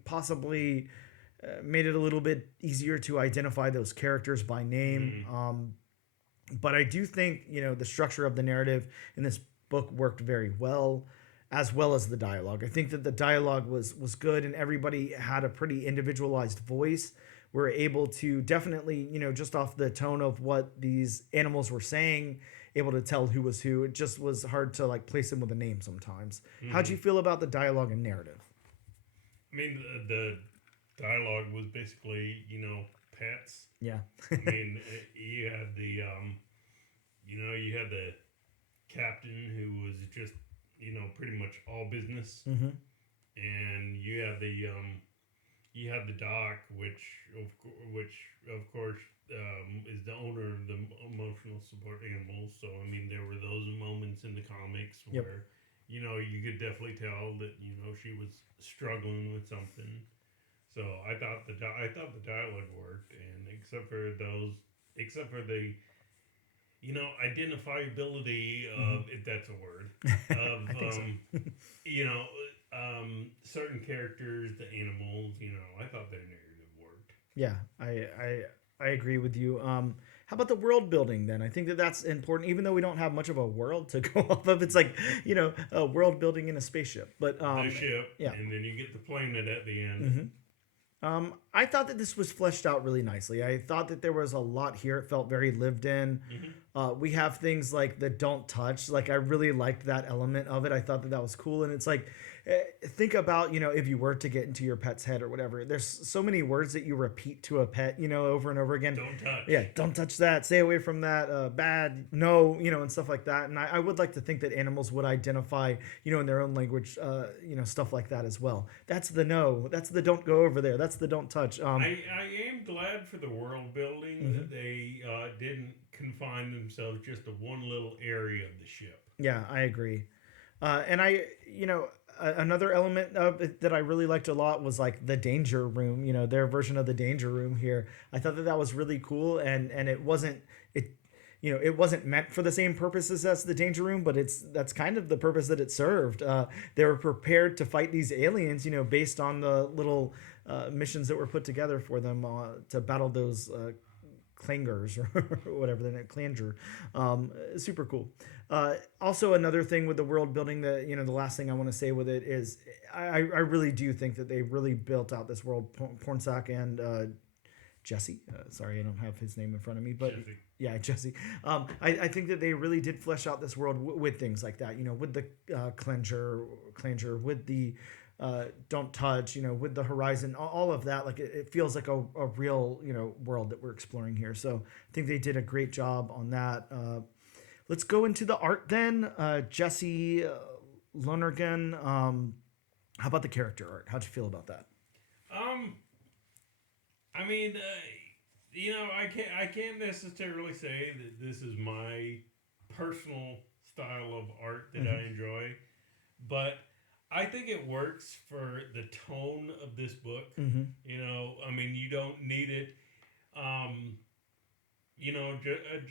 possibly made it a little bit easier to identify those characters by name. But I do think, the structure of the narrative in this book worked very well, as well as the dialogue. I think that the dialogue was good, and everybody had a pretty individualized voice. We're able to definitely, just off the tone of what these animals were saying, able to tell who was who. It just was hard to like place them with a name sometimes. How'd you feel about the dialogue and narrative? I mean, the dialogue was basically, pets. Yeah. I mean, you had the, you had the captain who was just, pretty much all business, and you had the doc, which of course is the owner of the emotional support animals. So I mean, there were those moments in the comics where you could definitely tell that she was struggling with something. So I thought the dialogue worked, and except for the identifiability of, if that's a word, of I think so. certain characters, the animals. I thought their narrative worked. Yeah, I agree with you. How about the world building then? I think that that's important, even though we don't have much of a world to go off of. It's like, a world building in a spaceship. But The ship, yeah. and then you get the planet at the end. I thought that this was fleshed out really nicely. I thought that there was a lot here. It felt very lived in. We have things like the don't touch. Like, I really liked that element of it. I thought that was cool. And it's like, think about, if you were to get into your pet's head or whatever, there's so many words that you repeat to a pet, over and over again. Don't touch. Yeah, don't touch that. Stay away from that. Bad, no, and stuff like that. And I would like to think that animals would identify, in their own language, stuff like that as well. That's the no. That's the don't go over there. That's the don't touch. I am glad for the world building that they didn't confine themselves just to one little area of the ship. Yeah, I agree. And another element of it that I really liked a lot was like the danger room, their version of the danger room here. I thought that was really cool, and it wasn't meant for the same purposes as the danger room, but that's kind of the purpose that it served. They were prepared to fight these aliens, based on the little missions that were put together for them to battle those clangers or whatever they're clanger. Super cool. Also, another thing with the world building, that the last thing I want to say with it is I really do think that they really built out this world. Pornsak and Jesse, sorry, I don't have his name in front of me, but Jesse. Yeah, Jesse. I think that they really did flesh out this world with things like that, with the clanger, with the don't touch, with the horizon, all of that. Like, it feels like a real, world that we're exploring here. So I think they did a great job on that. Let's go into the art then. Jesse Lonergan. How about the character art? How'd you feel about that? I mean, I can't necessarily say that this is my personal style of art that I enjoy, but I think it works for the tone of this book. I mean, you don't need it.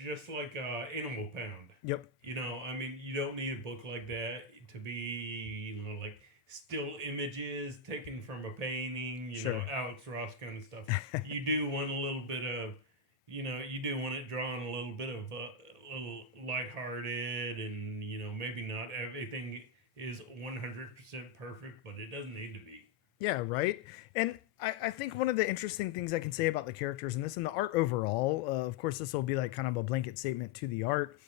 Just like Animal Pound. Yep. I mean, you don't need a book like that to be, like still images taken from a painting, Sure. Alex Ross kind of stuff. You do want a little bit of, you do want it drawn a little bit of a little lighthearted, and, maybe not everything is 100% perfect, but it doesn't need to be. Yeah, right. And I think one of the interesting things I can say about the characters in this and the art overall, of course, this will be like kind of a blanket statement to the art,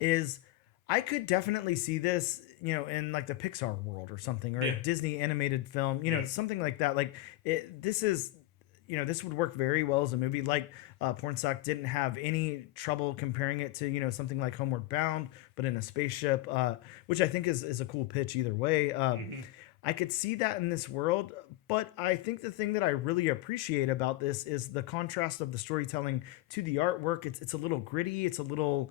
is I could definitely see this, in like the Pixar world or something, or a Disney animated film, something like that. Like, this is, this would work very well as a movie. Like, Pornsak didn't have any trouble comparing it to, something like Homeward Bound, but in a spaceship, which I think is a cool pitch either way. I could see that in this world, but I think the thing that I really appreciate about this is the contrast of the storytelling to the artwork. It's a little gritty. It's a little,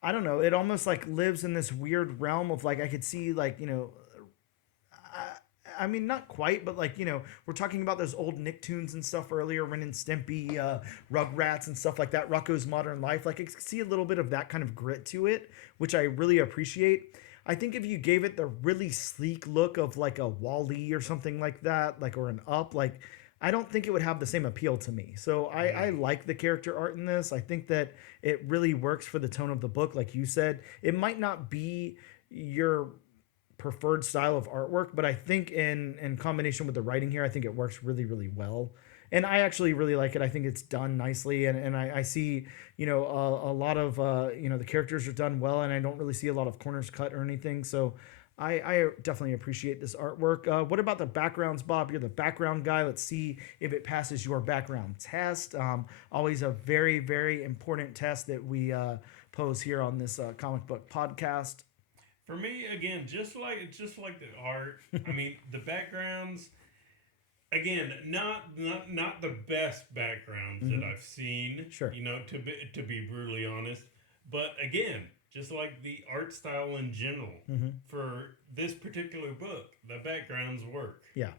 I don't know, it almost like lives in this weird realm of like, I could see like, I mean, not quite, but like, we're talking about those old Nicktoons and stuff earlier, Ren and Stimpy, Rugrats and stuff like that, Rocko's Modern Life. Like, I could see a little bit of that kind of grit to it, which I really appreciate. I think if you gave it the really sleek look of like a Wall-E or something like that, like, or an Up, like, I don't think it would have the same appeal to me. So I like the character art in this. I think that it really works for the tone of the book. Like you said, it might not be your preferred style of artwork, but I think in combination with the writing here, I think it works really, really well. And I actually really like it. I think it's done nicely, and I see, a lot of, the characters are done well, and I don't really see a lot of corners cut or anything. So I definitely appreciate this artwork. What about the backgrounds, Bob? You're the background guy. Let's see if it passes your background test. Always a very, very important test that we pose here on this comic book podcast. For me, again, just like the art. I mean, the backgrounds. Again, not the best backgrounds that I've seen. Sure. To be brutally honest, but again, just like the art style in general, for this particular book, the backgrounds work. Yeah.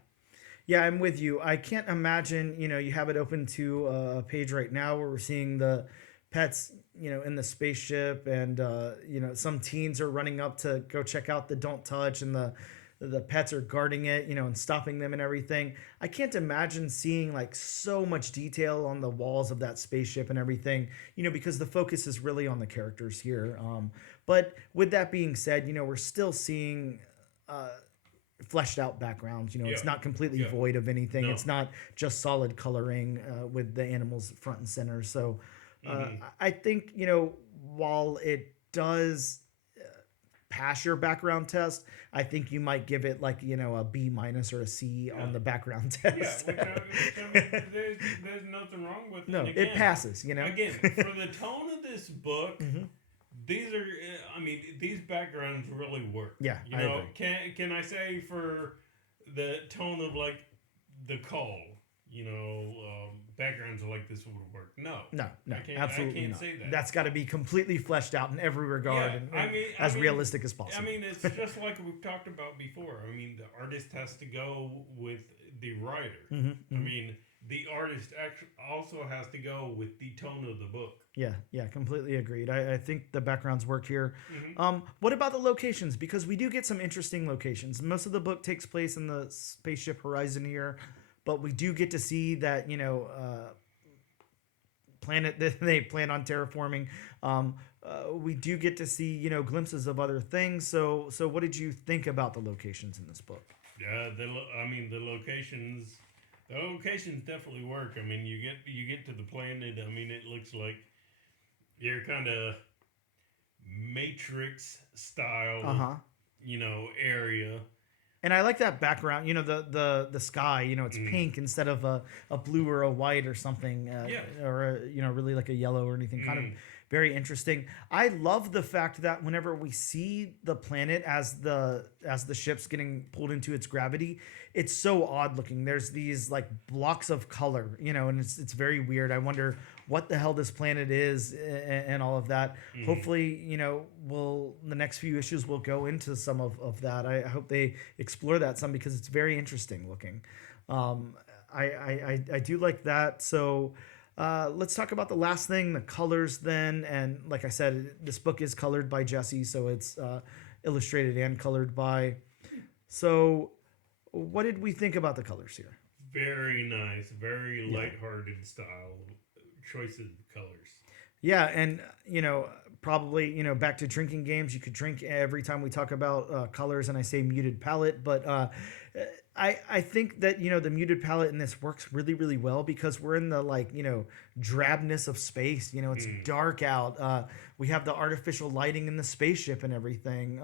Yeah, I'm with you. I can't imagine, you have it open to a page right now where we're seeing the pets, in the spaceship, and, some teens are running up to go check out the Don't Touch, and the pets are guarding it, and stopping them and everything. I can't imagine seeing like so much detail on the walls of that spaceship and everything, because the focus is really on the characters here. But with that being said, we're still seeing fleshed out backgrounds. It's not completely void of anything. No. It's not just solid coloring with the animals front and center. So I think, while it does pass your background test, I think you might give it like, a B- or a C on the background test. Yeah, there's nothing wrong with it. No, again, it passes, Again, for the tone of this book, these are, these backgrounds really work. Yeah, I agree. Can I say for the tone of like the call, backgrounds like this would work? No, absolutely I can't not. Say that. That's got to be completely fleshed out in every regard, and as realistic as possible. It's just like we've talked about before. The artist has to go with the writer. The artist also has to go with the tone of the book. Yeah, completely agreed. I think the backgrounds work here. What about the locations? Because we do get some interesting locations. Most of the book takes place in the spaceship horizon here, but we do get to see that, planet that they plan on terraforming. We do get to see, glimpses of other things. So what did you think about the locations in this book? Yeah, the locations definitely work. You get to the planet. It looks like you're kind of Matrix style, area. And I like that background, the sky, it's pink instead of a blue or a white or something, or really like a yellow or anything. Kind of very interesting. I love the fact that whenever we see the planet as the ship's getting pulled into its gravity, it's so odd looking. There's these like blocks of color, and it's very weird. I wonder what the hell this planet is and all of that. Hopefully, the next few issues will go into some of that. I hope they explore that some, because it's very interesting looking. I do like that. So let's talk about the last thing, the colors then. And like I said, this book is colored by Jesse, so it's illustrated and colored by. So what did we think about the colors here? Very nice, very lighthearted style choices of colors. Yeah, and probably back to drinking games. You could drink every time we talk about colors, and I say muted palette, but I think that the muted palette in this works really, really well, because we're in the drabness of space. It's dark out. We have the artificial lighting in the spaceship and everything,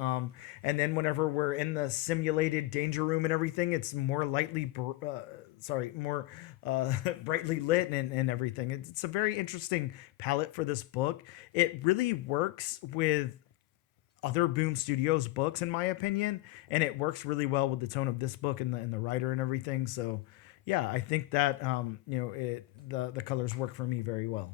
and then whenever we're in the simulated danger room and everything, it's more brightly lit and everything. It's a very interesting palette for this book. It really works with other Boom Studios books, in my opinion, and it works really well with the tone of this book and the writer and everything. So yeah, I think that the colors work for me very well.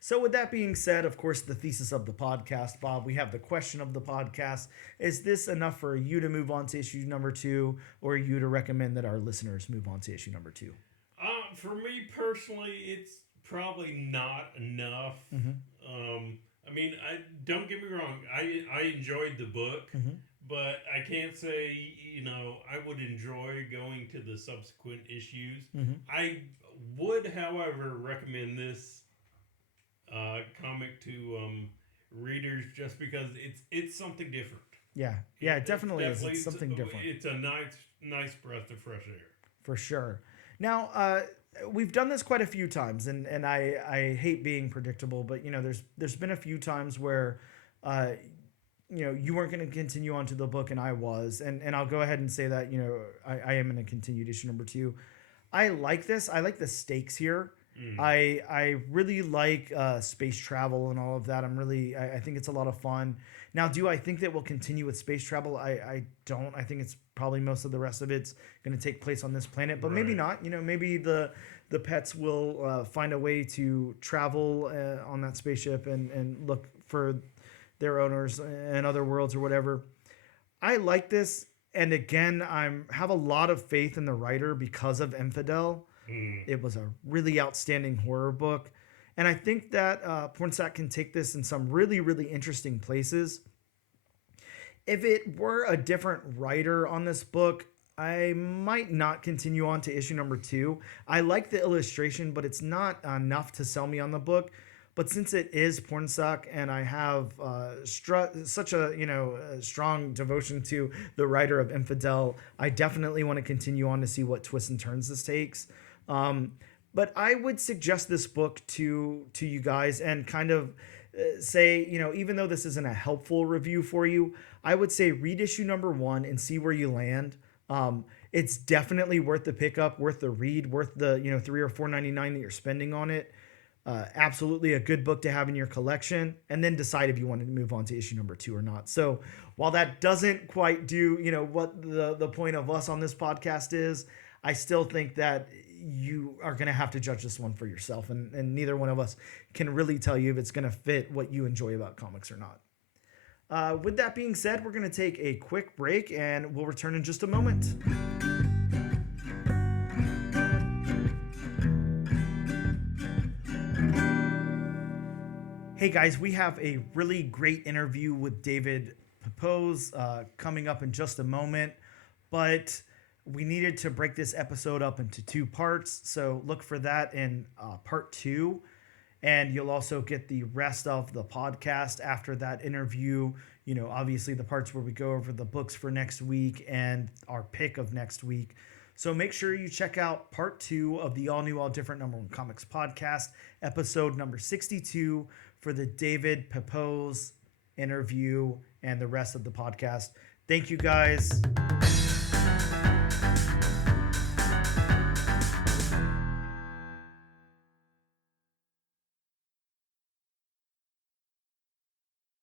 So with that being said, of course, the thesis of the podcast, Bob, we have the question of the podcast. Is this enough for you to move on to issue number 2, or you to recommend that our listeners move on to issue number 2? For me personally, it's probably not enough. Don't get me wrong. I enjoyed the book, but I can't say, I would enjoy going to the subsequent issues. I would, however, recommend this comic to readers just because it's something different. Yeah, it definitely is. It's something different. It's a nice breath of fresh air. For sure. Now, we've done this quite a few times, and I hate being predictable, but there's been a few times where you weren't going to continue on to the book, and I was, and I'll go ahead and say that I am going to continue to issue number 2. I like this. I like the stakes here. I really like space travel and all of that. I think it's a lot of fun. Now, do I think that we'll continue with space travel? I don't. I think it's probably most of the rest of it's going to take place on this planet, but maybe not. Maybe the pets will find a way to travel on that spaceship and look for their owners in other worlds or whatever. I like this. And again, have a lot of faith in the writer because of Infidel. It was a really outstanding horror book. And I think that Pornsak can take this in some really, really interesting places. If it were a different writer on this book, I might not continue on to issue number 2. I like the illustration, but it's not enough to sell me on the book. But since it is Pornsak and I have such a strong devotion to the writer of Infidel, I definitely want to continue on to see what twists and turns this takes. But I would suggest this book to you guys and kind of say, even though this isn't a helpful review for you, I would say read issue number 1 and see where you land. It's definitely worth the pickup, worth the read, worth the $3 or $4.99 that you're spending on it. Absolutely a good book to have in your collection, and then decide if you want to move on to issue number 2 or not. So while that doesn't quite do, what the point of us on this podcast is, I still think that you are going to have to judge this one for yourself. And neither one of us can really tell you if it's going to fit what you enjoy about comics or not. With that being said, we're going to take a quick break and we'll return in just a moment. Hey guys, we have a really great interview with David Pepose coming up in just a moment, but we needed to break this episode up into 2 parts, so look for that in part 2, and you'll also get the rest of the podcast after that interview. Obviously the parts where we go over the books for next week and our pick of next week. So make sure you check out part 2 of the All New, All Different Number 1 Comics podcast, episode number 62, for the David Pepose interview and the rest of the podcast. Thank you guys.